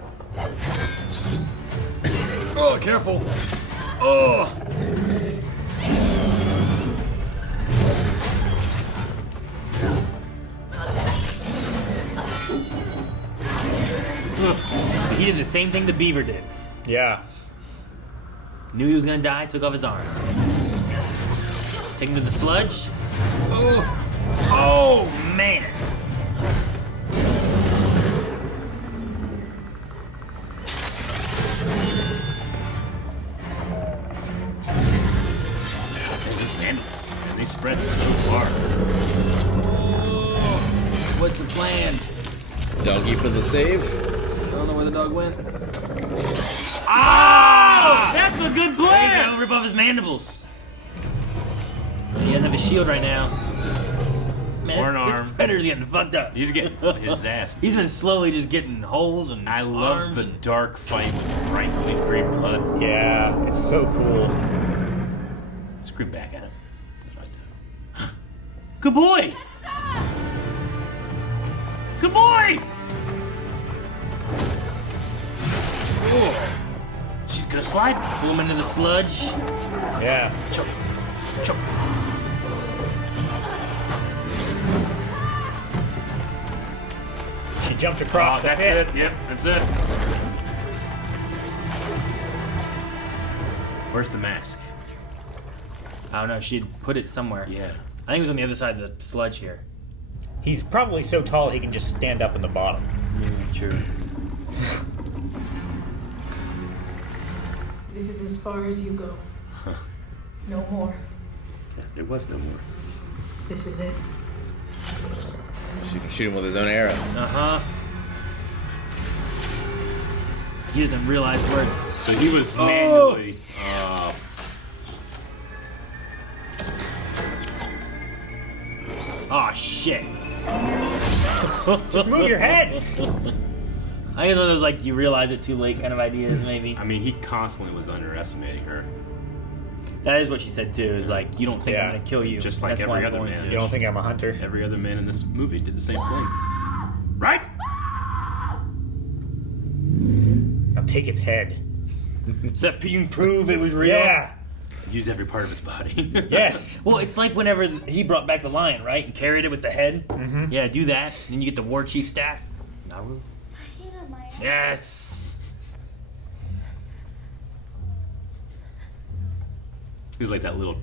Oh, careful. Oh. He did the same thing the beaver did. Yeah. Knew he was gonna die, took off his arm. Take him to the sludge. Oh, oh man. Those mandibles, man, they spread so far. What's the plan? Doggy for the save. I don't know where the dog went. Ah! That's a good There you plan! go, rip off his mandibles. He doesn't have a shield right now. Man, Or an this arm. predator's getting fucked up. He's getting his ass. He's been slowly just getting holes and I love arms the and- dark fight with the bright green blood. Yeah. It's so cool. Scream back at him. That's what I do. Good boy! Good boy! Oh. She's gonna slide. pull him into the sludge. Yeah. Choke. Choke. She jumped across Oh, the that's pit. it. Yep, that's it. Where's the mask? I don't know. She'd put it somewhere. Yeah. I think it was on the other side of the sludge here. He's probably so tall he can just stand up in the bottom. Maybe true. This is as far as you go. No more. Yeah, there was no more. This is it. She can shoot him with his own arrow. Uh-huh. He doesn't realize where it's... So he was manually. Oh, shit. Just move your head! I think it's one of those, like, you realize it too late kind of ideas, maybe. I mean, he constantly was underestimating her. That is what she said, too, is like, you don't think Yeah. I'm going to kill you. Just like That's why every I'm other going man. to. You don't think I'm a hunter? Every other man in this movie did the same thing. Right? Now take its head. So that you can prove it was real? Yeah! Use every part of his body. Yes! Well, it's like whenever he brought back the lion, right? And carried it with the head. Mm-hmm. Yeah, do that. Then you get the war chief staff. Naru. Yes! He's like that little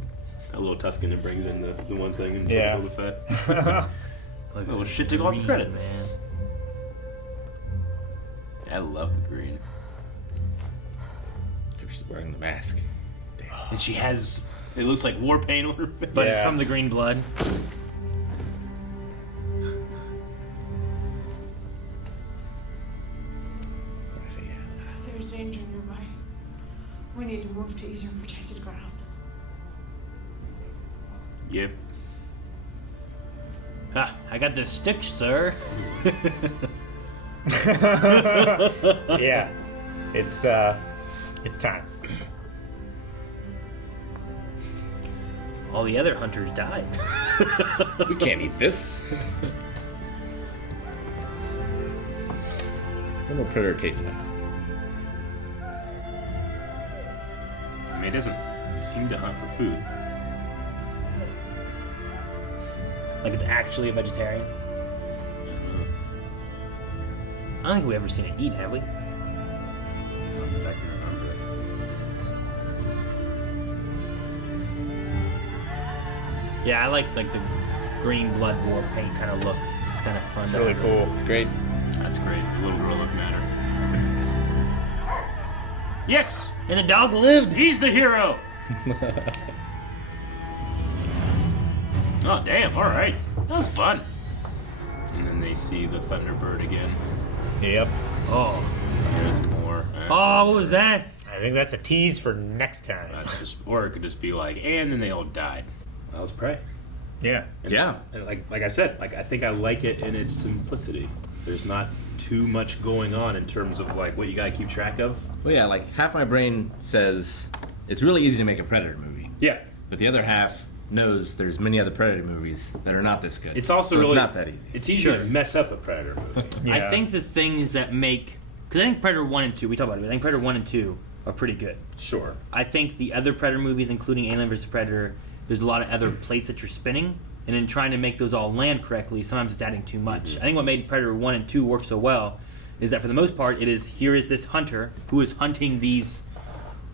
Tuscan that brings in the one thing and Yeah. Boba Fett. Like, Oh, shit, take all the credit. man. I love the green. She's wearing the mask. And she has, it looks like war paint on her face. But Yeah. it's from the green blood. There's danger nearby. We need to move to easier protected ground. Yep. Ha, I got the stick, sir. Yeah. It's time. All the other hunters died. We can't eat this. What will predator taste like? I mean, it doesn't seem to hunt for food. Like it's actually a vegetarian. I don't think we've ever seen it eat, have we? Not that I can remember it. Yeah, I like the green blood war paint kind of look. It's kind of fun. It's to really have. cool. It's great. That's great. The little girl looking at her. Yes! And the dog lived. He's the hero! Oh, damn, alright. That was fun. And then they see the Thunderbird again. Yep. Oh, There's more. oh, what was that? I think that's a tease for next time. That's just, or it could just be like, and then they all died. That was Prey. Yeah. Yeah. And like I said, like I think I like it in its simplicity. There's not too much going on in terms of like what you gotta keep track of. Well, yeah, like half my brain says it's really easy to make a Predator movie, Yeah. but the other half knows there's many other Predator movies that are not this good. It's also So really it's not that easy. It's easy Sure. to mess up a Predator movie. Yeah. I think the things that make, because I think Predator 1 and 2, we talked about it, I think Predator 1 and 2 are pretty good. Sure. I think the other Predator movies, including Alien vs. Predator, there's a lot of other plates that you're spinning, and in trying to make those all land correctly, sometimes it's adding too much. I think what made Predator 1 and 2 work so well is that for the most part, it is, here is this hunter who is hunting these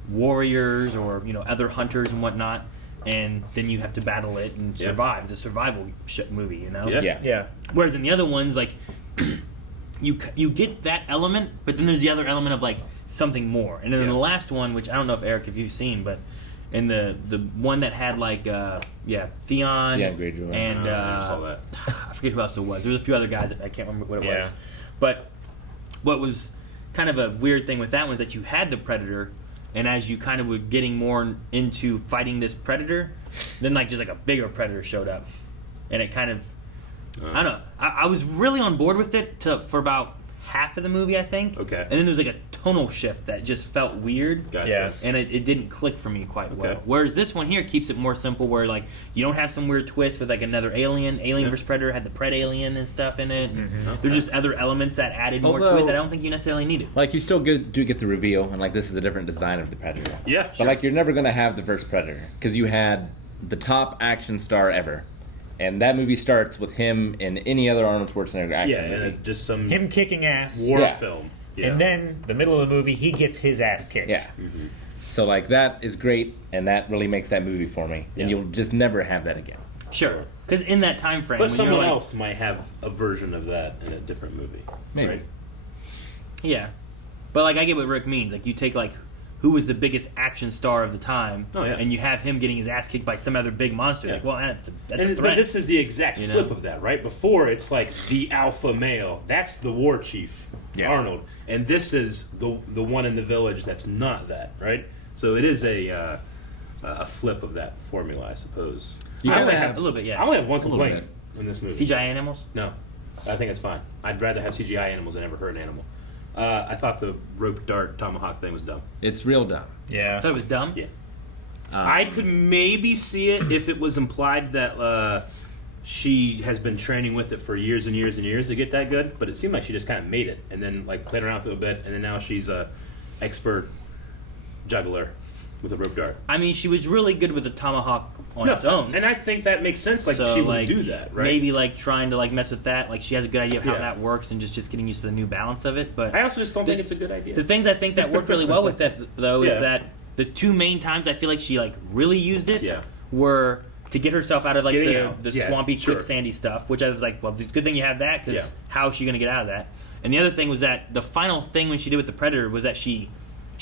warriors or, other hunters and whatnot, and then you have to battle it and Yeah. survive. It's a survival movie, Yeah. Yeah. Yeah. Whereas in the other ones, like you get that element, but then there's the other element of like something more. And then in Yeah. the last one, which I don't know if you've seen, but in the one that had like Theon Greyjoy. and I saw that. I forget who else it was. There was a few other guys that I can't remember what it Yeah. was. But what was kind of a weird thing with that one is that you had the Predator, and as you kind of were getting more into fighting this Predator, then like just like a bigger Predator showed up, and it kind of I don't know. I was really on board with it for about half of the movie, I think. Okay. And then there was like a tonal shift that just felt weird. Gotcha. Yeah. And it didn't click for me quite well. Okay. Whereas this one here keeps it more simple, where like you don't have some weird twist with like another alien. Alien Yeah. vs Predator had the Pred alien and stuff in it. And Okay. there's just other elements that added more to Although- it that I don't think you necessarily needed. Like you still do get the reveal, and like this is a different design of the Predator. Yeah. But Sure. like you're never gonna have the first Predator because you had the top action star ever, and that movie starts with him in any other Arnold Schwarzenegger action yeah, movie. and just some Him kicking ass. war Yeah. film. Yeah. And then the middle of the movie, he gets his ass kicked. Yeah. So like that is great, and that really makes that movie for me. And Yeah. you'll just never have that again. Sure. Because in that time frame, But when someone you're like, else might have a version of that in a different movie. Maybe. Right? Yeah, but like I get what Rick means. Like you take like who was the biggest action star of the time, Oh, yeah. and you have him getting his ass kicked by some other big monster. Yeah. Like, well, that's a And threat. this is the exact You know? flip of that, right? Before it's like the alpha male, that's the war chief, Yeah. Arnold, and this is the one in the village that's not that, right? So it is a flip of that formula, I suppose. You I gotta only have a little bit, yeah. I only have one little complaint in this movie. CGI animals. No, I think it's fine. I'd rather have CGI animals than ever hurt an animal. I thought the rope dart tomahawk thing was dumb. It's real dumb. I Yeah. thought it was dumb. Yeah. I could maybe see it if it was implied that she has been training with it for years and years and years to get that good, but it seemed like she just kind of made it and then like played around with it a bit, and then now she's a expert juggler with a rope dart. I mean, she was really good with the tomahawk on its own. And I think that makes sense. Like So, she would like, do that, right? Maybe like trying to like mess with that. Like she has a good idea of how Yeah. that works, and just getting used to the new balance of it. But I also just don't The- think it's a good idea. the things I think that worked really well with that though Yeah. is that the two main times I feel like she like really used it Yeah. were to get herself out of like Getting the, out. the Yeah, swampy sure. quicksandy stuff, which I was like, well, it's a good thing you have that because Yeah. how is she going to get out of that? And the other thing was that the final thing when she did with the predator was that she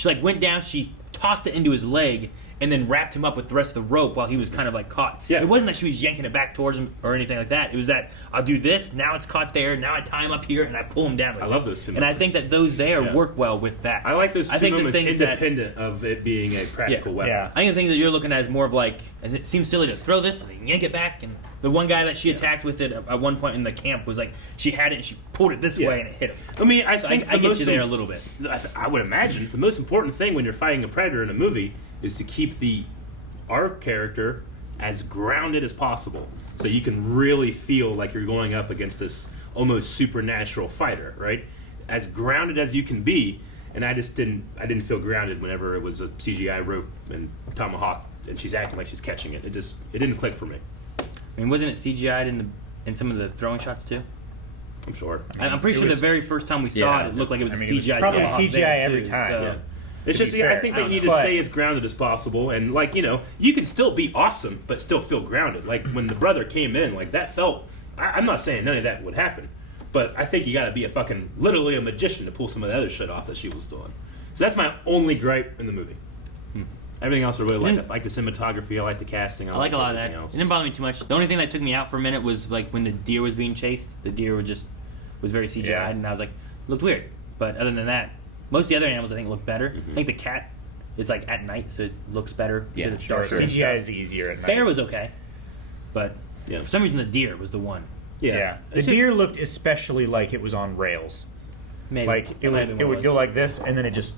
like went down, she tossed it into his leg, and then wrapped him up with the rest of the rope while he was kind of like caught. Yeah. It wasn't that she was yanking it back towards him or anything like that. It was that I'll do this, now it's caught there, now I tie him up here and I pull him down. With I it. love those two And I moments. think that those there Yeah. work well with that. I like those two I think the moments things that independent of it being a practical weapon. I think the thing that you're looking at is more of like, as it seems silly to throw this and then yank it back. And the one guy that she attacked with it at one point in the camp was like, she had it and she pulled it this Yeah. way and it hit him. I mean, I So think I the get most you there a little bit. I would imagine the most important thing when you're fighting a predator in a movie is to keep our character as grounded as possible, so you can really feel like you're going up against this almost supernatural fighter, right? As grounded as you can be, and I didn't feel grounded whenever it was a CGI rope and tomahawk, and she's acting like she's catching it. It didn't click for me. I mean, wasn't it CGI'd in some of the throwing shots too? I'm sure. I'm pretty it sure was- the very first time we saw Yeah. it looked like it was I mean, a it was CGI. probably tomahawk CGI there, every too, time. so- Yeah. It's To just, be I fair, think I that don't you know. need to But- stay as grounded as possible, and like you can still be awesome, but still feel grounded. Like when the brother came in, like that felt. I'm not saying none of that would happen, but I think you got to be literally a magician to pull some of the other shit off that she was doing. So that's my only gripe in the movie. Everything else I really like. I like the cinematography. I like the casting. I like a lot of that. everything It else. didn't bother me too much. The only thing that took me out for a minute was like when the deer was being chased. The deer was very CGI, Yeah. and I was like, looked weird. But other than that, most of the other animals I think look better. I think the cat is like at night, so it looks better. Yeah, because it's Sure, darker and CGI stuff. is easier at night. Bear was okay, but Yeah. for some reason the deer was the one. Yeah. The It's just- deer looked especially like it was on rails. Maybe Like it That might have would been what go like this, and then it just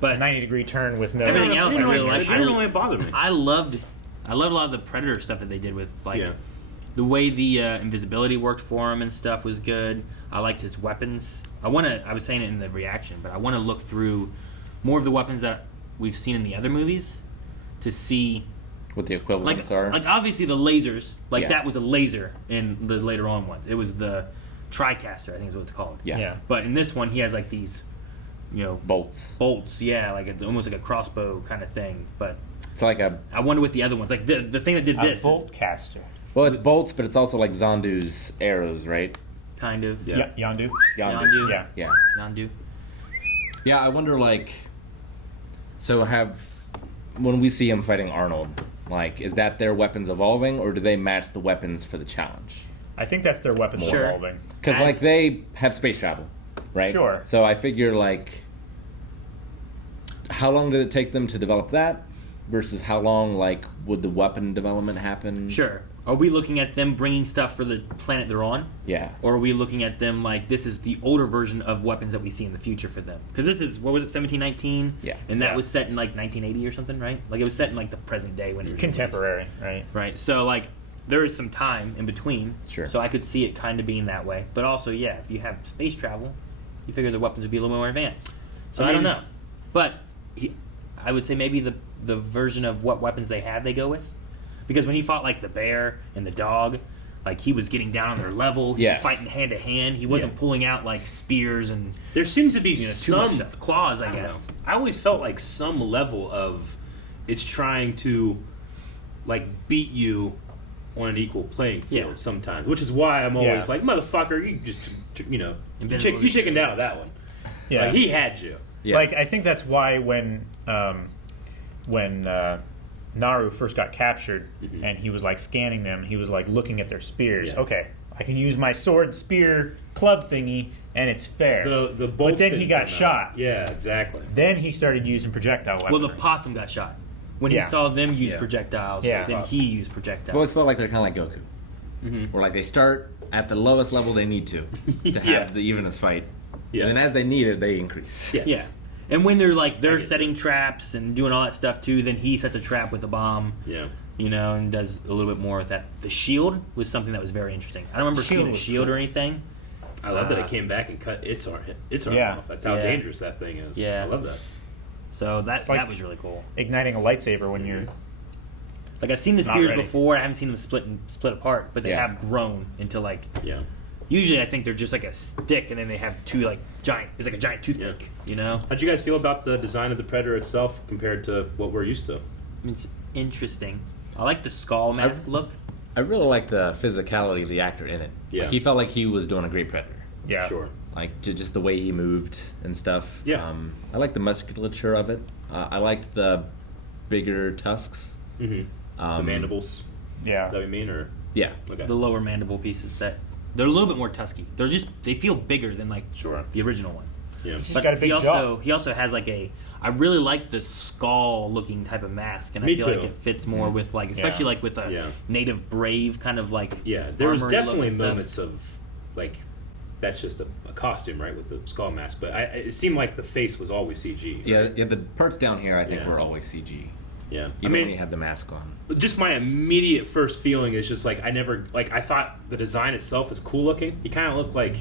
But 90-degree turn with no Everything else I didn't really really, like. it didn't really bother me. I loved a lot of the Predator stuff that they did with like Yeah. the way the invisibility worked for him and stuff was good. I liked his weapons. I was saying it in the reaction, but I want to look through more of the weapons that we've seen in the other movies to see What the like equivalents are. obviously the lasers, like Yeah. that was a laser in the later on ones. It was the TriCaster, I think is what it's called. Yeah. Yeah. But in this one he has like these Bolts. bolts, yeah, like it's almost like a crossbow kind of thing. But It's like a I wonder what the other ones like. The thing that did a this is bolt caster. well, it's bolts, but it's also like Zandu's arrows, right? kind of Yeah. Yondu. Yondu. Yeah. Yeah. Yondu. Yeah, I wonder like so when we see him fighting Arnold, like is that their weapons evolving or do they match the weapons for the challenge? I think that's their weapon Sure. evolving. Cuz As- like they have space travel, right? Sure. So I figure like how long did it take them to develop that versus how long like would the weapon development happen? Sure. Are we looking at them bringing stuff for the planet they're on? Yeah. Or are we looking at them like this is the older version of weapons that we see in the future for them? Because this is, what was it, 1719? Yeah. And that Yeah. was set in like 1980 or something, right? Like it was set in like the present day when it was released. Contemporary, right? Right. So like there is some time in between. Sure. So I could see it kind of being that way. But also, yeah, if you have space travel, you figure the weapons would be a little more advanced. So I don't mean- know. But I would say maybe the version of what weapons they have they go with. Because when he fought like the bear and the dog, Like he was getting down on their level. He Yes. was fighting hand to hand. He wasn't Yeah. pulling out like spears and There seems to be too some much stuff. Claws, I I don't guess. know. I always felt like some level of it's trying to like beat you on an equal playing field Yeah. sometimes, which is why I'm always Yeah. like, motherfucker, you just Invisible you chickened out that one. Yeah. Like, he had you. Yeah. Like I think that's why when Naru first got captured and he was like scanning them, he was like looking at their spears. Yeah. Okay, I can use my sword, spear, club thingy, and it's fair. The bolts but then he didn't got come out. shot. Yeah, exactly. Then he started using projectile Well, weaponry. the possum got shot. When Yeah. he saw them use Yeah. projectiles, Yeah. then he used I've projectiles. always felt like they're kind of like Goku. Where like they start at the lowest level they need to have Yeah. the evenest fight. Yeah. And then as they need it, they increase. Yes. Yeah. And when they're get setting traps and doing all that stuff too, then he sets a trap with a bomb. Yeah. You know, and does a little bit more with that. The shield was something that was very interesting. I don't remember Shield seeing a was shield cool. or anything. I love that it came back and cut its arm Yeah. off. That's how Yeah. dangerous that thing is. Yeah. I love that. So like- that was really cool. Igniting a lightsaber when you're Like I've seen the Not spears ready. before. I haven't seen them split apart, but they Yeah. have grown into like. Yeah. Usually, I think they're just like a stick, and then they have two like giant. It's like a giant toothpick. Yeah. You know, How'd you guys feel about the design of the Predator itself compared to what we're used to? it's interesting. I like the skull mask look. I really like the physicality of the actor in it. Yeah. Like, he felt like he was doing a great Predator. yeah. Sure. Like just the way he moved and stuff. Yeah. I like the musculature of it. I liked the bigger tusks. Mm-hmm. The mandibles. Yeah. Is that what you mean, or Yeah. okay? The lower mandible pieces that they're a little bit more tusky. They feel bigger than like Sure. the original one. Yeah. He's got a big he also has like I really like the skull looking type of mask, and Me I feel too. like it fits more with like especially Yeah. like with a Yeah. native brave kind of like Yeah, there was armory look definitely and stuff. moments of like that's just a costume, right, with the skull mask. But it seemed like the face was always CG. Right? Yeah, the parts down here I think Yeah. were always CG. Yeah. Even when he had the mask on. Just my immediate first feeling is just like I thought the design itself was cool looking. He kind of looked like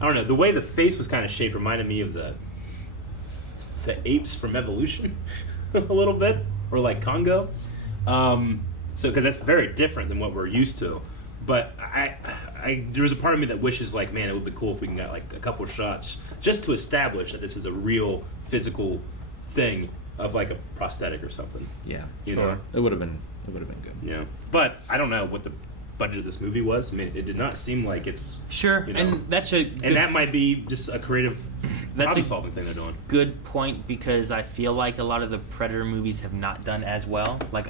I don't know, the way the face was kind of shaped reminded me of the apes from Evolution a little bit, or like Congo. So because that's very different than what we're used to. But there was a part of me that wishes like, man, it would be cool if we can get like a couple of shots just to establish that this is a real physical thing of like a prosthetic or something. Yeah. You know? It would have been good. Yeah, but I don't know what the budget of this movie was. I mean, it did not seem like it's Sure, you know. and that's a and good, that might be just a creative That's a- problem-solving thing they're doing. good point because I feel like a lot of the Predator movies have not done as well. Like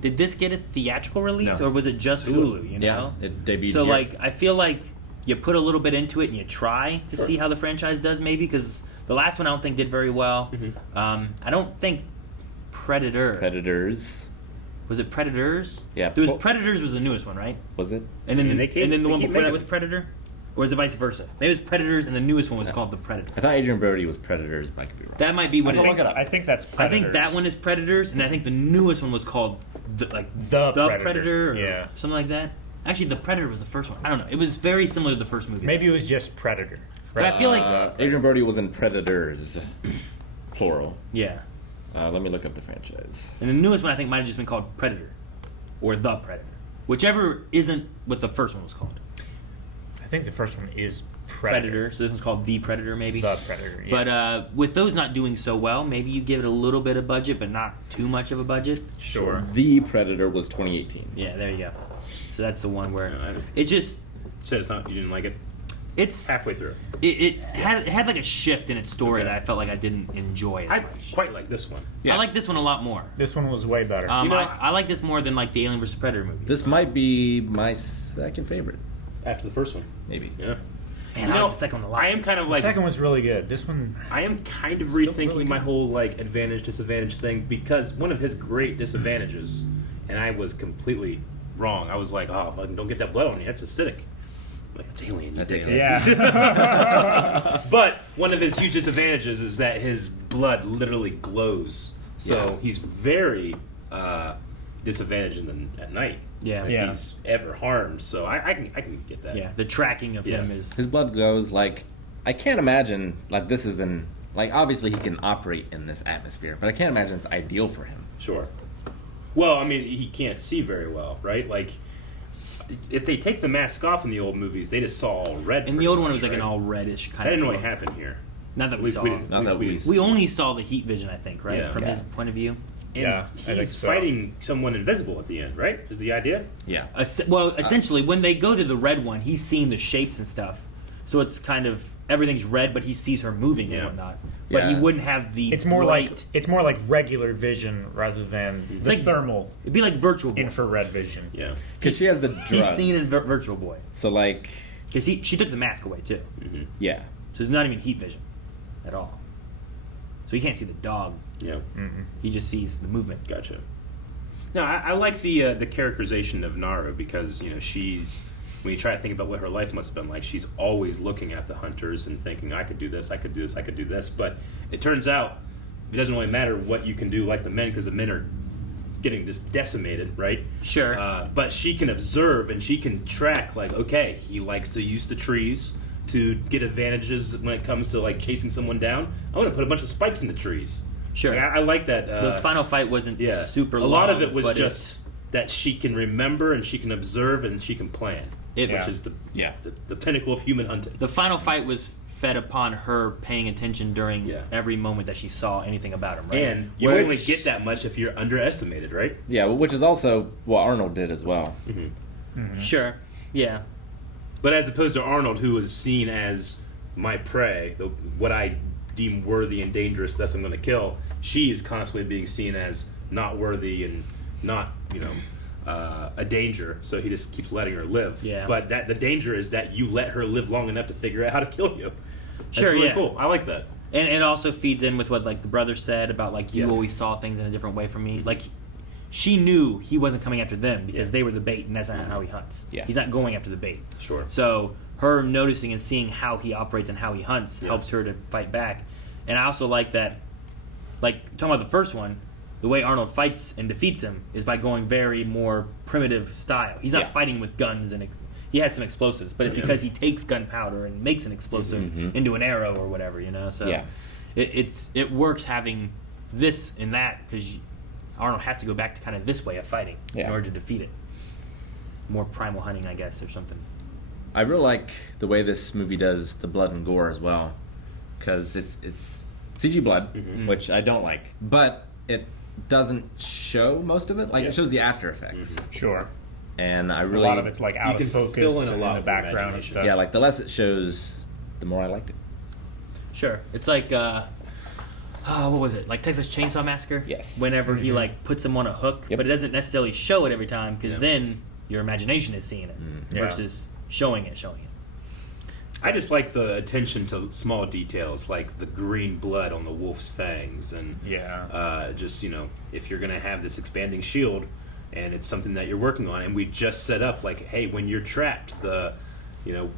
did this get a theatrical release No. or was it just Hulu? You know, Yeah, it debuted So here. like I feel like you put a little bit into it and you try to see how the franchise does maybe because the last one I don't think did very well. I don't think Predators. Was it Predators? Yeah. There was Predators was the newest one, right? Was it? And then And they the one keep before that making was them. Predator, or was it vice versa? Maybe it was Predators, and the newest one was called the Predator. I thought Adrian Brody was Predators, but I could be wrong. That might be what it is. I think that's I Predators. think that one is Predators, and I think the newest one was called the Predator. Predator, or Yeah. something like that. Actually, the Predator was the first one. I don't know. It was very similar to the first movie. Maybe it was just Predator. But I feel like Adrian Brody was in Predators, plural. yeah. Let me look up the franchise. And the newest one I think might have just been called Predator, or the Predator, whichever isn't what the first one was called. I think the first one is Predator. So this one's called the Predator, maybe. The Predator. Yeah. But with those not doing so well, maybe you give it a little bit of budget, but not too much of a budget. sure. The Predator was 2018. Yeah, there you go. So that's the one where Yeah, it just So it's not you didn't like it it's halfway through. it had like a shift in its story that I felt like I didn't enjoy as I much. quite like this one. Yeah. I like this one a lot more. This one was way better. You know- I like this more than like the Alien vs Predator movies. This might be my second favorite, After the first one, maybe. yeah. Man, I like the second one a lot. I am kind of the like second one's really good. This one, I am kind of Still rethinking really my good. whole like advantage disadvantage thing because one of his great disadvantages, and I was completely wrong. I was like, oh, fucking don't get that blood on you. That's acidic. I'm like it's alien. You That's dickhead. alien. yeah. But one of his huge disadvantages is that his blood literally glows. So Yeah. he's very disadvantaged at night. Yeah. If Yeah. he's ever harmed. So I can get that. Yeah, the tracking of Yeah. him is His blood goes like I can't imagine like this is in like obviously he can operate in this atmosphere, but I can't imagine it's ideal for him. Sure. Well, I mean, he can't see very well, right? Like, if they take the mask off in the old movies, they just saw all red. In the pretty old one, it much, was like an right? all reddish kind That of. didn't really look. happen here. Not that At we least saw. we didn't. Not at least that we we didn't. We only saw the heat vision, I think, right? Yeah. From Yeah. his point of view. And Yeah, I think he's so. fighting someone invisible at the end, right? Is the idea? Yeah. Well, essentially, when they go to the red one, he's seeing the shapes and stuff. So it's kind of everything's red, but he sees her moving Yeah. and whatnot. But he Yeah. wouldn't have the. It's more bright- like regular vision rather than the like- thermal It'd be like Virtual Boy. infrared vision. Yeah. Because she has the He's drug. seen in Virtual Boy So like, because she took the mask away too, yeah. so it's not even heat vision at all. So he can't see the dog. Yeah. He just sees the movement. Gotcha. No, I like the characterization of Naru because she's when you try to think about what her life must have been like, she's always looking at the hunters and thinking, I could do this, I could do this, I could do this. But it turns out it doesn't really matter what you can do like the men because the men are getting just decimated, right? Sure. But she can observe and she can track, like, okay, he likes to use the trees to get advantages when it comes to like chasing someone down. I'm going to put a bunch of spikes in the trees. Sure. Like, I like that. The final fight wasn't super A long. lot of it was but just that she can remember and she can observe and she can plan, It- which is the Yeah. the pinnacle of human hunting. the final fight was fed upon her paying attention during Yeah. every moment that she saw anything about him, right? And you Which- only get that much if you're underestimated, right? Yeah, which is also what Arnold did as well. Sure. Yeah. But as opposed to Arnold, who is seen as my prey, what I deem worthy and dangerous, thus I'm going to kill, she is constantly being seen as not worthy and not, a danger. So he just keeps letting her live. Yeah. But the danger is that you let her live long enough to figure out how to kill you. That's Sure, really yeah. cool. I like that. And it also feeds in with what like the brother said about like you Yeah. always saw things in a different way from me. Like she knew he wasn't coming after them because Yeah. they were the bait, and that's not how he hunts. Yeah. He's not going after the bait. Sure. So her noticing and seeing how he operates and how he hunts Yeah. helps her to fight back. And I also like that, like talking about the first one, the way Arnold fights and defeats him is by going very more primitive style. He's not Yeah. fighting with guns and he has some explosives, but it's because he takes gunpowder and makes an explosive into an arrow or whatever, So Yeah. it works having this and that because Arnold has to go back to kind of this way of fighting in Yeah. order to defeat it. More primal hunting, I guess, or something. I really like the way this movie does the blood and gore as well, because it's CG blood, which I don't like, but it doesn't show most of it. Like Yeah. it shows the after effects, Sure. and I A really lot of it's like out can of focus fill in a and lot in the with background and imagination. stuff. yeah, like the less it shows, the more I liked it. Sure. It's like what was it? Like Texas Chainsaw Massacre? Yes. Whenever he like puts him on a hook, Yep. but it doesn't necessarily show it every time because Yeah. then your imagination is seeing it Yeah. versus showing it. I just like the attention to small details, like the green blood on the wolf's fangs, and Yeah. just if you're gonna have this expanding shield, and it's something that you're working on, and we just set up like, hey, when you're trapped, the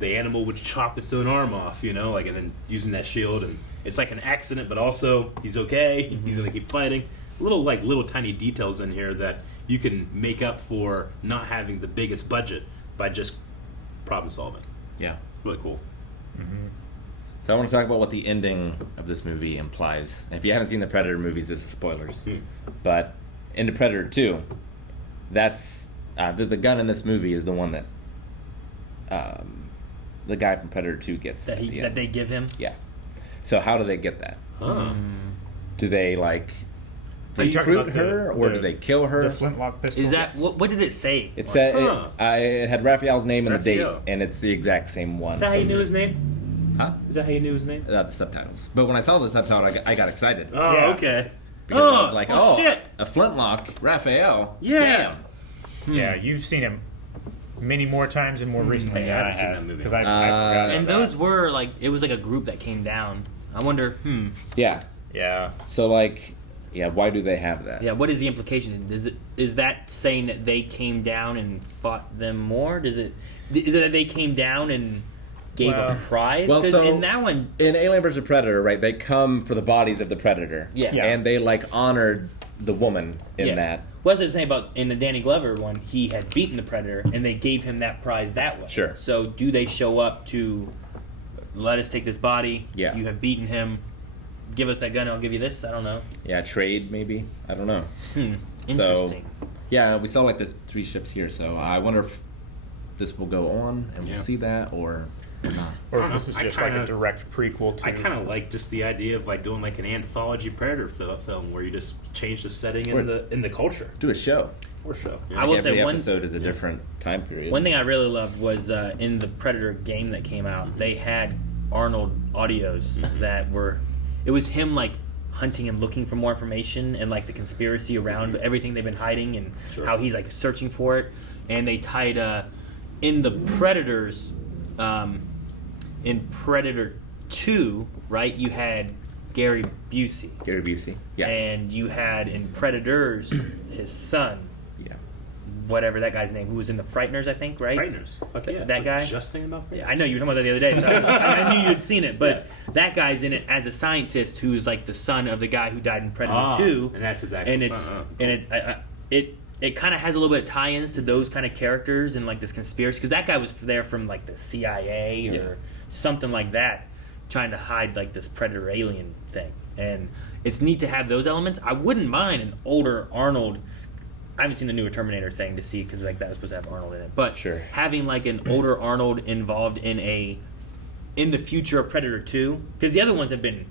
animal would chop its own arm off, and then using that shield, and it's like an accident, but also he's okay, he's gonna keep fighting. Little tiny details in here that you can make up for not having the biggest budget by just problem solving. Yeah. Really cool. So I want to talk about what the ending of this movie implies. And if you haven't seen the Predator movies, this is spoilers. But in the Predator 2, that's the gun in this movie is the one that the guy from Predator 2 gets That at the that end. they give him. Yeah. So how do they get that? Huh. Do they like Are you talking recruit about her, or do they kill her? The flintlock pistol. Is that what did it say? It said Huh. it had Raphael's name and the date, Raphael. and it's the exact same one. Is that how you from knew the- his name? Huh? Is that how you knew his name? The subtitles. But when I saw the subtitle, I got excited. Oh, Yeah. okay. Because I was like, oh, shit. a flintlock, Raphael. Yeah. Damn. Yeah, you've seen him many more times and more recently I than I haven't seen have. that movie. Because I forgot about And that. those were like it was like a group that came down. I wonder. Yeah. Yeah. So, like, yeah, why do they have that? Yeah. What is the implication? Is that saying that they came down and fought them more? Is it that they came down and gave Well- a prize? Well, 'Cause so- in that one, In Alien vs. Predator, right, they come for the bodies of the Predator. Yeah. Yeah. And they, like, honored the woman in yeah. that. What was I saying about in the Danny Glover one? He had beaten the Predator, and they gave him that prize that way. Sure. So do they show up to let us take this body? Yeah. You have beaten him. Give us that gun. I'll give you this. I don't know. Yeah, trade, maybe? I don't know. Interesting. Yeah, we saw, like, there's 3 ships here, so I wonder if this will go on and we'll see that, or not. Or if this is I just kinda- like a direct prequel to. I kind of like just the idea of like doing like an anthology Predator film where you just change the setting in the culture Do a show. or show. I will Every say one episode is a different time period. One thing I really loved was in the Predator game that came out, they had Arnold audios that were. It was him like hunting and looking for more information and like the conspiracy around everything they've been hiding and how he's like searching for it. And they tied in the Predators, in Predator 2, right? You had Gary Busey. Gary Busey. Yeah. And you had in Predators his son, Yeah. whatever that guy's name, who was in the Frighteners, I think, right? Frighteners. Okay, yeah. That guy? Just thinking about Frighteners. Yeah, I know you were talking about that the other day, so I knew you had seen it. But that guy's in it as a scientist who's like the son of the guy who died in Predator 2. And that's his actual And it's son. it kind of has a little bit of tie-ins to those kind of characters and like this conspiracy, because that guy was there from like the CIA or something like that, trying to hide like this Predator alien thing. And it's neat to have those elements. I wouldn't mind an older Arnold. I haven't seen the newer Terminator thing to see, because like that was supposed to have Arnold in it. But Sure. having like an older Arnold involved in the future of Predator 2, because the other ones have been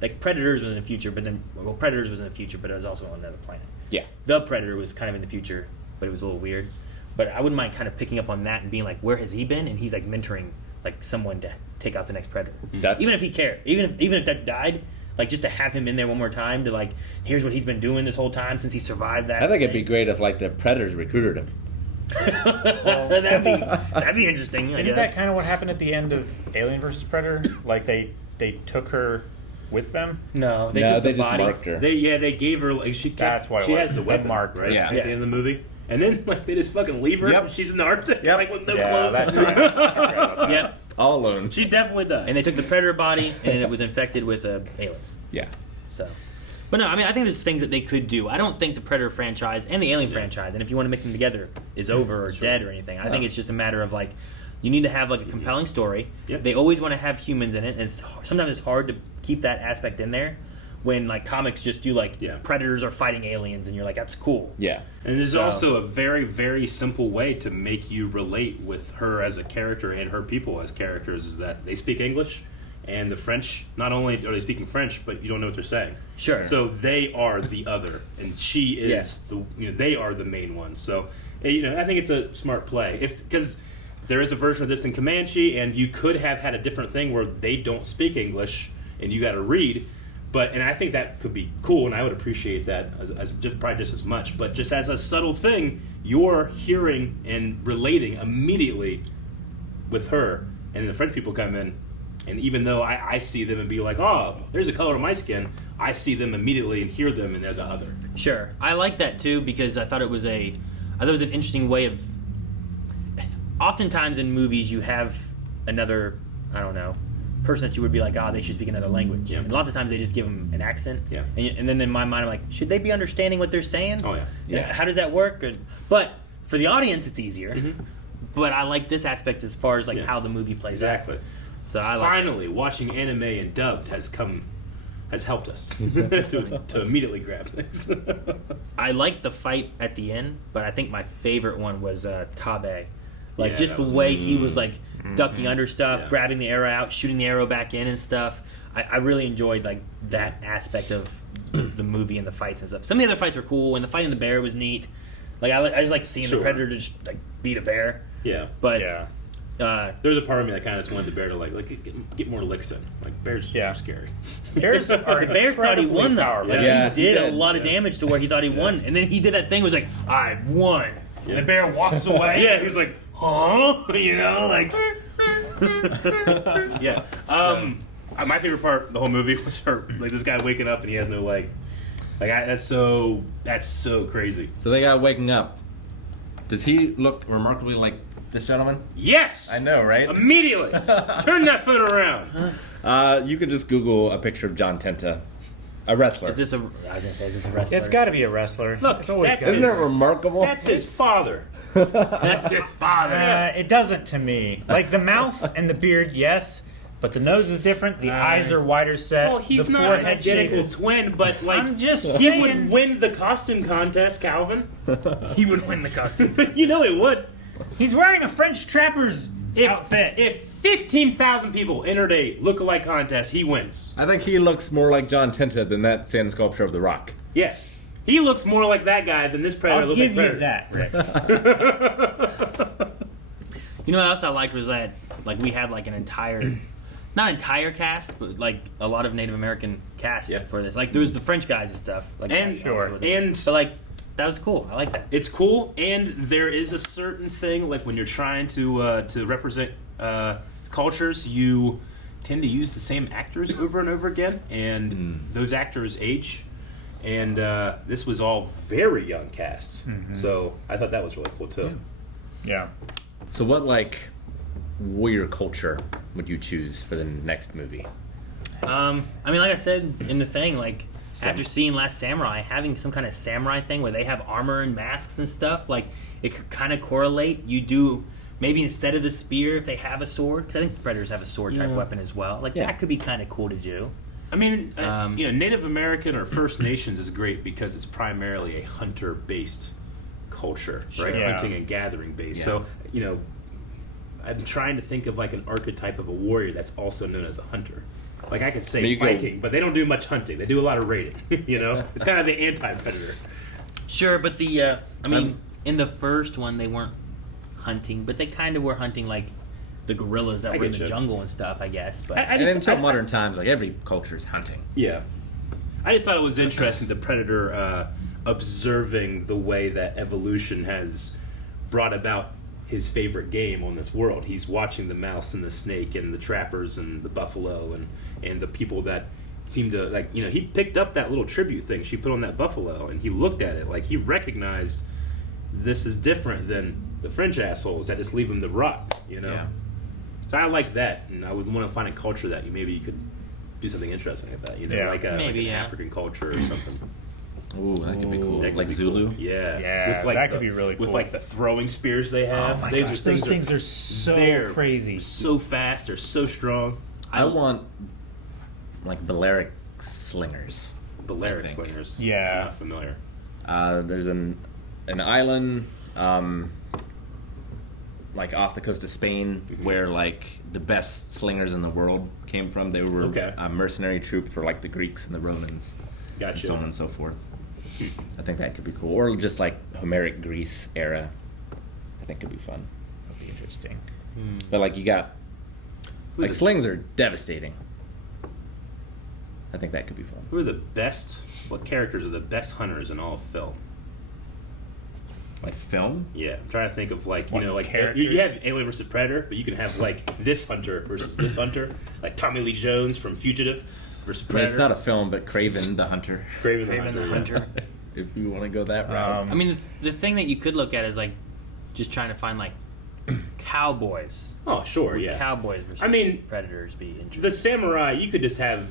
like Predators was in the future, but then Predators was in the future, but it was also on another planet. Yeah. The Predator was kind of in the future, but it was a little weird. But I wouldn't mind kind of picking up on that and being like, where has he been? And he's like mentoring like someone to take out the next Predator. Even if he cared, even if Dutch died, like just to have him in there one more time to like, here's what he's been doing this whole time since he survived that. I think it'd be great if like the Predators recruited him. that'd be interesting. I Isn't guess. that kind of what happened at the end of Alien vs. Predator? Like they took her with them? No, they No, took they the just body. marked her. They gave her like she kept, That's what it she was. has the They weapon marked her. right Yeah. at the end of the movie, and then like they just fucking leave her. Yep. And she's in the Arctic, Yep. like with no Yeah, clothes. that's right. I forgot about that. Yep. All alone. She definitely does. And they took the Predator body and it was infected with a alien. Yeah. So, but no, I mean, I think there's things that they could do. I don't think the Predator franchise and the Alien franchise, and if you want to mix them together, is over or dead or anything. I think it's just a matter of like, you need to have like a compelling story. Yep. They always want to have humans in it, and sometimes it's hard to keep that aspect in there. When like comics just do like predators are fighting aliens, and you're like, that's cool. Yeah. And there's So- also a very, very simple way to make you relate with her as a character and her people as characters, is that they speak English, and the French, not only are they speaking French, but you don't know what they're saying. Sure. So they are the other, and she is they are the main ones. So, I think it's a smart play. Because there is a version of this in Comanche, and you could have had a different thing where they don't speak English, and you got to read. And I think that could be cool, and I would appreciate that as probably just as much. But just as a subtle thing, you're hearing and relating immediately with her, and the French people come in, and even though I see them and be like, oh, there's a color of my skin, I see them immediately and hear them, and they're the other. Sure, I like that too, because I thought it was an interesting way of. Oftentimes in movies, you have another, I don't know, person that you would be like, they should speak another language. Yeah. And lots of times they just give them an accent. Yeah. And then in my mind, I'm like, should they be understanding what they're saying? Oh, yeah. Yeah. How does that work? But for the audience, it's easier. Mm-hmm. But I like this aspect as far as like how the movie plays out. Exactly. So I like. Finally, watching anime and dubbed has helped us to immediately grab things. I like the fight at the end, but I think my favorite one was Tabe. Like Yeah, just that the was way he was like ducking under stuff, Yeah. grabbing the arrow out, shooting the arrow back in and stuff. I really enjoyed like that aspect of the movie and the fights and stuff. Some of the other fights were cool, and the fight in the bear was neat. Like I just like seeing Sure. the predator just like beat a bear. Yeah. But Yeah. There's a part of me that kind of just wanted the bear to like get more licks in. Like bears are scary. Bears are the bear thought he won though. powerful. Like, Yeah, he did he a did. lot of damage to where he thought he won, and then he did that thing was like, I've won. Yeah. And the bear walks away. Yeah, he was like, huh? Like. Yeah. My favorite part of the whole movie was her, like this guy waking up and he has no leg. That's so crazy. So they got waking up. Does he look remarkably like this gentleman? Yes. I know, right? Immediately. Turn that phone around. You could just Google a picture of John Tenta, a wrestler. I was gonna say, is this a wrestler? It's got to be a wrestler. Look, it's always that's gotta Isn't be. that remarkable? That's his father. That's his father. It doesn't to me. Like the mouth and the beard, yes, but the nose is different. The eyes are wider set. Well, he's the not an forehead shape identical is- twin, but like I'm just he saying. would win the costume contest, Calvin. He would win the costume. You know he would. He's wearing a French trapper's outfit. If 15,000 people entered a look-alike contest, he wins. I think he looks more like John Tenta than that sand sculpture of The Rock. Yeah. He looks more like that guy than this Predator I'll looks give like you Predator. that, Rick. You know what else I liked was that like we had like an entire, not entire cast, but like a lot of Native American cast Yeah. for this. Like there was the French guys and stuff. Like And- Sure. and- but like that was cool. I like that. It's cool, and there is a certain thing, like when you're trying to represent cultures, you tend to use the same actors over and over again, and those actors age. And this was all very young cast, so I thought that was really cool too. Yeah. So what, like, warrior culture would you choose for the next movie? I mean, like I said in the thing, like after seeing Last Samurai, having some kind of samurai thing where they have armor and masks and stuff, like it could kind of correlate. You do maybe instead of the spear, if they have a sword, because I think the Predators have a sword type weapon as well. Like that could be kind of cool to do. I mean, Native American or First Nations is great because it's primarily a hunter-based culture, right? Yeah. Hunting and gathering based. So, I'm trying to think of like an archetype of a warrior that's also known as a hunter. Like I could say Viking, but they don't do much hunting. They do a lot of raiding. It's kind of the anti-predator. Sure, but the I mean, in the first one they weren't hunting, but they kind of were hunting like the gorillas that were in the jungle and stuff, I guess. But And until modern times, like every culture is hunting. Yeah. I just thought it was interesting, the Predator observing the way that evolution has brought about his favorite game on this world. He's watching the mouse and the snake and the trappers and the buffalo and the people that seem to, like, he picked up that little tribute thing she put on that buffalo, and he looked at it like he recognized this is different than the French assholes that just leave him to rot, Yeah. So I like that, and I would want to find a culture that maybe you could do something interesting with that, like Maybe, an yeah. African culture or something. Ooh, that could be cool. That could Like be Zulu. cool. Yeah, Yeah, that could be really With cool. like the throwing spears they have. Oh my Those gosh, are those things are so they're crazy. so fast. They're so strong. I want, like, Balearic slingers. Balearic I think. slingers. Yeah. I'm not familiar. There's an island, like off the coast of Spain, where like the best slingers in the world came from. They were a mercenary troop for like the Greeks and the Romans, and Gotcha. so on and so forth. I think that could be cool, or just like Homeric Greece era. I think could be fun. That'd be interesting. But like you got, like slings are devastating. I think that could be fun. Who are the best? What characters are the best hunters in all of film? Like film? Yeah, I'm trying to think of like What like characters? you have Alien versus Predator, but you can have like this hunter versus this hunter, like Tommy Lee Jones from Fugitive versus I mean, Predator. it's not a film, but Craven the Hunter. Craven the Hunter. If you want to go that route. I mean, the thing that you could look at is like just trying to find like cowboys. Oh, sure, Would yeah. Cowboys versus I mean, Predators be interesting? The samurai, you could just have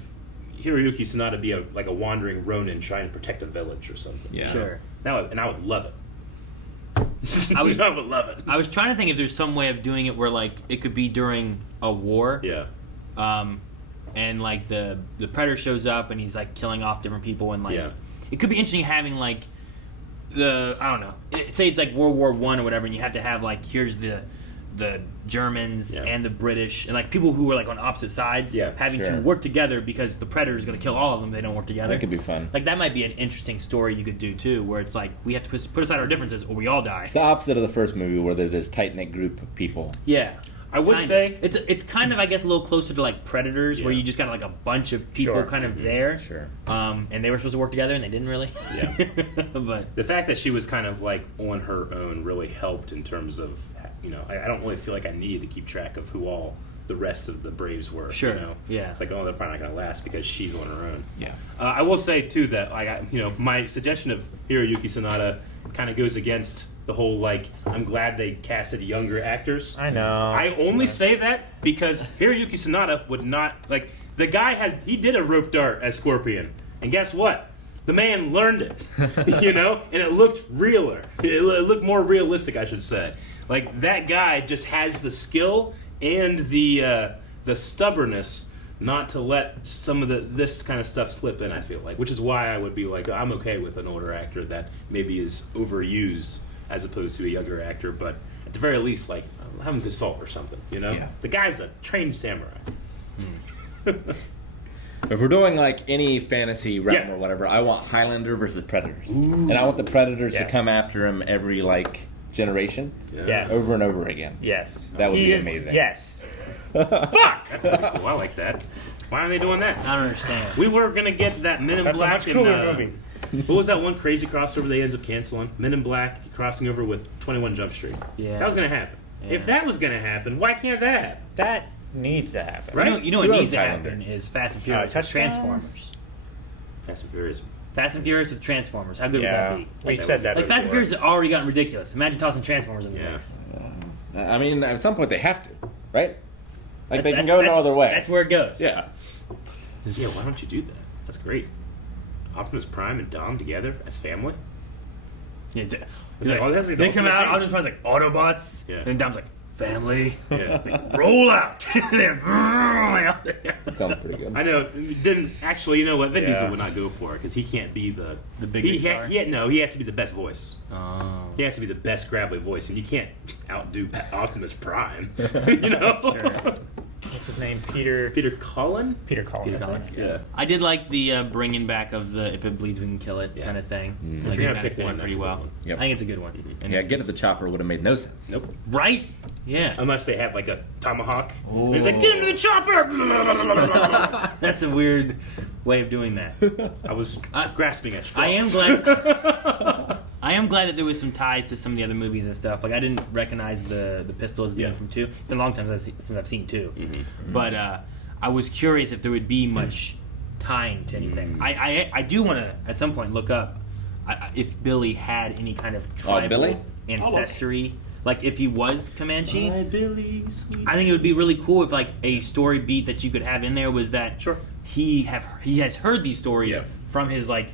Hiroyuki Sanada be a wandering Ronin trying to protect a village or something. Yeah. Sure. I would love it. I would love it. I was trying to think if there's some way of doing it where like it could be during a war. Yeah. And like the predator shows up and he's like killing off different people and like it could be interesting having like I don't know. Say it's like World War I or whatever, and you have to have like here's the Germans and the British and like people who were like on opposite sides having to work together because the predator is going to kill all of them if they don't work together. That could be fun. Like that might be an interesting story you could do too, where it's like we have to put aside our differences or we all die. It's the opposite of the first movie where there's this tight-knit group of people. Yeah. I would say it's kind of I guess a little closer to like Predators where you just got like a bunch of people kind of there. Sure. And they were supposed to work together and they didn't really. Yeah. But the fact that she was kind of like on her own really helped in terms of I don't really feel like I needed to keep track of who all the rest of the Braves were. Sure. Yeah. It's like they're probably not going to last because she's on her own. Yeah. I will say too that my suggestion of Hiroyuki Sanada kind of goes against the whole like I'm glad they casted younger actors. I know. I only say that because Hiroyuki Sanada would not like the guy he did a rope dart as Scorpion, and guess what? The man learned it, and it looked realer. It looked more realistic, I should say. Like that guy just has the skill and the stubbornness not to let some of this kind of stuff slip in. I feel like, which is why I would be like, I'm okay with an older actor that maybe is overused as opposed to a younger actor. But at the very least, like have him consult or something. You know, Yeah. the guy's a trained samurai. If we're doing like any fantasy realm Yeah. or whatever, I want Highlander versus Predators, and I want the Predators to Yes. come after him every like generation, Yes. over and over again. Yes. That would He be is- amazing. Yes. That's pretty cool. I like that. Why aren't they doing that? I don't understand. We were gonna get that Men in That's a Black. much cooler and, movie. What was that one crazy crossover they ended up canceling? Men in Black crossing over with 21 Jump Street. Yeah. That was gonna happen. Yeah. If that was gonna happen, why can't that happen? That needs to happen. Right? You know what Who needs owns to Highlander? happen is Fast and Furious with Touchdown? Transformers. Fast and Furious. Fast and Furious with Transformers. How good Yeah. would that We be? said that Like Fast and before. Furious has already gotten ridiculous. Imagine tossing Transformers in the Yeah. mix. I mean, at some point they have to, right? Like they can That's- go no other way. That's where it goes. Yeah. Yeah, why don't you do that? That's great. Optimus Prime and Dom together as family. Yeah, it's- It's like, oh, that's the they come ultimate out, thing. Optimus Prime's like Autobots, Yeah. and Dom's like family. Yeah. Roll out. They're rolling out there. That sounds pretty good. I know. Didn't actually. You know what? Vin Yeah. Diesel would not go for it because he can't be the big He, star? he has to be the best voice. Oh. He has to be the best gravelly voice, and you can't outdo Optimus Prime. You know. Sure. What's his name? Peter Cullen. Peter Cullen. Peter I Cullen. think. Yeah. I did like the bringing back of the if it bleeds we can kill it Yeah. kind of thing. Mm. Like, If you're it gonna kinda pick fit one, in that's pretty a good well. one. Yep. I think it's a good one. And Yeah, it's- Get at the Chopper would have made no sense. Nope. Right? Yeah. Unless they have like a tomahawk. And it's like, get him to the chopper! That's a weird way of doing that. I was grasping at straws. I am glad. I am glad that there was some ties to some of the other movies and stuff. Like I didn't recognize the pistol as being Yeah. from 2. It's been a long time since I've seen 2. Mm-hmm. But I was curious if there would be much tying to anything. I do want to at some point look up if Billy had any kind of tribal Billy? ancestry. Like if he was Comanche. My Billy, sweet. I think it would be really cool if like a story beat that you could have in there was that Sure. he has heard these stories Yeah. from his like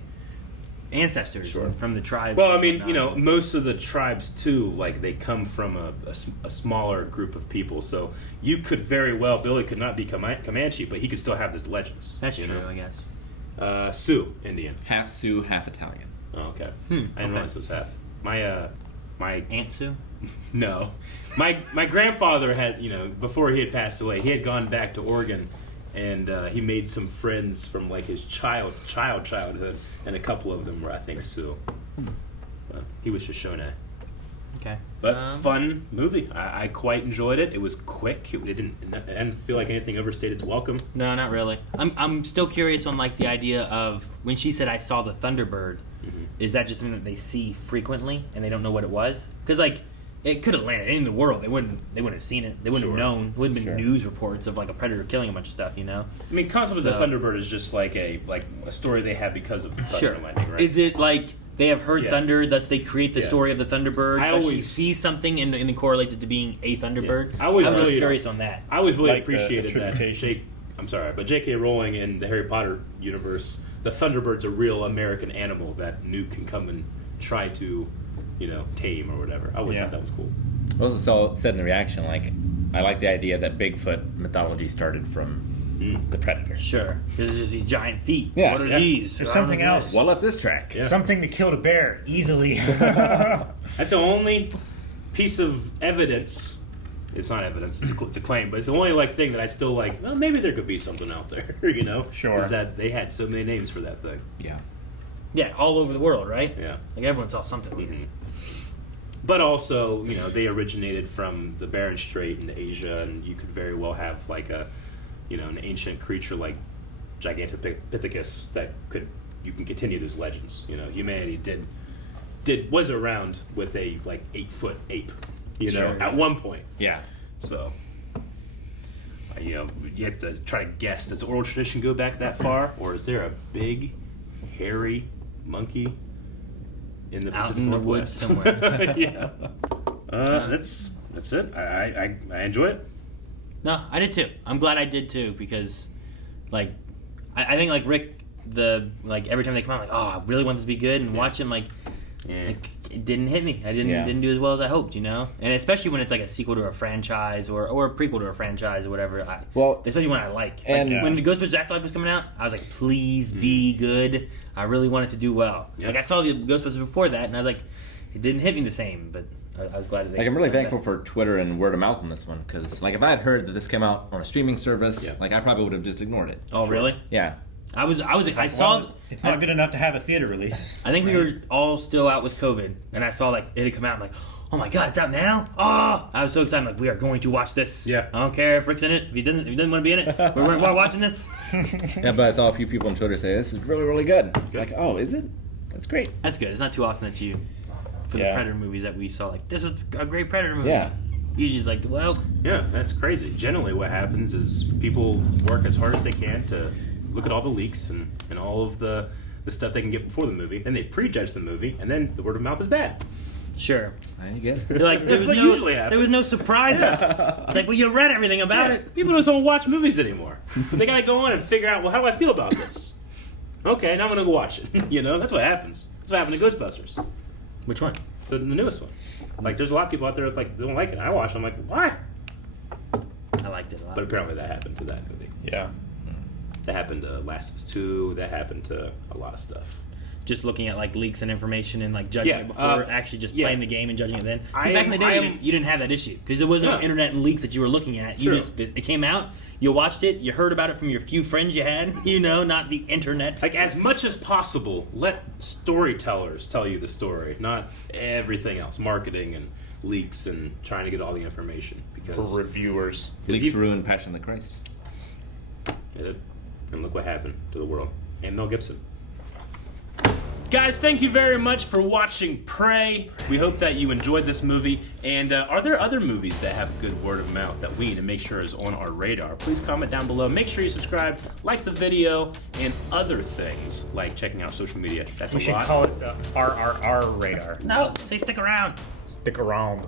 ancestors Sure. from the tribe. Well, I mean, you know, most of the tribes too, like they come from a smaller group of people. So you could very well, Billy could not be Comanche, but he could still have those legends. that's you true, know? I guess. Sioux Indian. Half Sioux, half Italian. Oh, okay. I okay. didn't realize it was half. My Aunt Sue. no, my grandfather had, you know, before he had passed away, he had gone back to Oregon, and he made some friends from like his childhood, and a couple of them were, I think, Sioux. But he was Shoshone. Okay. But fun movie. I quite enjoyed it. It was quick. I didn't feel like anything overstayed its welcome. No, not really. I'm still curious on like the idea of when she said I saw the Thunderbird. Is that just something that they see frequently and they don't know what it was? Because like it could have landed in the world. They wouldn't have seen it. They wouldn't Sure. have known. It wouldn't have been Sure. news reports of like a predator killing a bunch of stuff. You know. I mean, concept of the So- Thunderbird is just like a story they have because of thunder Sure. and lightning, right? Is it like they have heard Yeah. thunder, thus they create the Yeah. story of the Thunderbird? I Thus she always- sees something and it correlates it to being a Thunderbird? I always I'm just really- curious on that. I always really Like the appreciated that. interpretation. But J.K. Rowling in the Harry Potter universe, the Thunderbird's a real American animal that Nuke can come and try to, you know, tame or whatever. I always Yeah. thought that was cool. I also said in the reaction, like, I like the idea that Bigfoot mythology started from the Predator. Sure. There's just these giant feet. Yeah. What are Yeah. these? There's I don't something know else. this. What left this track? Yeah. Something to kill a bear easily. That's the only piece of evidence. It's not evidence; it's a claim. But it's the only like thing that I still like. Well, maybe there could be something out there. You know, Sure. Is that they had so many names for that thing. Yeah. Yeah, all over the world, right? Yeah. Like everyone saw something. Mhm. But also, you know, they originated from the Bering Strait in Asia, and you could very well have like a, you know, an ancient creature like Gigantopithecus that you can continue those legends. You know, humanity was around with a like 8-foot ape, you know, Sure. at one point. Yeah. So, you know, you have to try to guess: does the oral tradition go back that far, or is there a big, hairy monkey in the Out Pacific in the Northwest woods somewhere. yeah. That's it. I enjoy it. No, I did too. I'm glad I did too because, like, I think like Rick, every time they come out, like, oh, I really want this to be good, and watch him like it didn't hit me. I didn't do as well as I hoped, you know. And especially when it's like a sequel to a franchise or a prequel to a franchise or whatever. Especially when I like. And- When Ghostbusters Afterlife was coming out, I was like, please be good. I really want it to do well. Yeah. Like I saw the Ghostbusters before that, and I was like, it didn't hit me the same. But I was glad that they. Like, I'm really done thankful that. for Twitter and word of mouth on this one, because like if I had heard that this came out on a streaming service, Yeah. like I probably would have just ignored it. Oh, really? Yeah. I saw. Well, it's not good enough to have a theater release. I think we were all still out with COVID, and I saw like it had come out. I'm like, oh my god, it's out now! Oh, I was so excited. I'm like, we are going to watch this. Yeah. I don't care if Rick's in it. If he doesn't want to be in it, we're watching this. Yeah, but I saw a few people on Twitter say this is really, really good. It's like, oh, is it? That's great. That's good. It's not too often that for the Yeah. Predator movies that we saw, like this was a great Predator movie. Yeah. Usually it's like, well, Yeah, that's crazy. Generally, what happens is people work as hard as they can to look at all the leaks and all of the stuff they can get before the movie, and they prejudge the movie, and then the word of mouth is bad. sure. I guess They're like, That's what usually happens. there was no surprises. It's like, well, you read everything about it. People just don't watch movies anymore. They gotta go on and figure out, well, how do I feel about this? Okay, now I'm gonna go watch it. You know, that's what happens. That's what happened to Ghostbusters, Which one? the newest one. Like, there's a lot of people out there that like don't like it. I watch it. I'm like, why? I liked it a lot. But apparently that happened to that movie. Yeah. That happened to Last of Us 2. That happened to a lot of stuff. Just looking at like leaks and information and like judging Yeah, it before actually just playing the game and judging it then. See, back in the day, you didn't have that issue because there was no Yeah. internet and leaks that you were looking at. You Sure. just it came out, you watched it, you heard about it from your few friends you had, not the internet. Like, as much as possible, let storytellers tell you the story, not everything else. Marketing and leaks and trying to get all the information. Because Reviewers. leaks ruined Passion of the Christ. it did. And look what happened to the world. And Mel Gibson. Guys, thank you very much for watching Prey. We hope that you enjoyed this movie. And are there other movies that have good word of mouth that we need to make sure is on our radar? Please comment down below. Make sure you subscribe, like the video, and other things like checking out social media. That's We a should lot. call it RRR radar. No, say stick around. Stick around.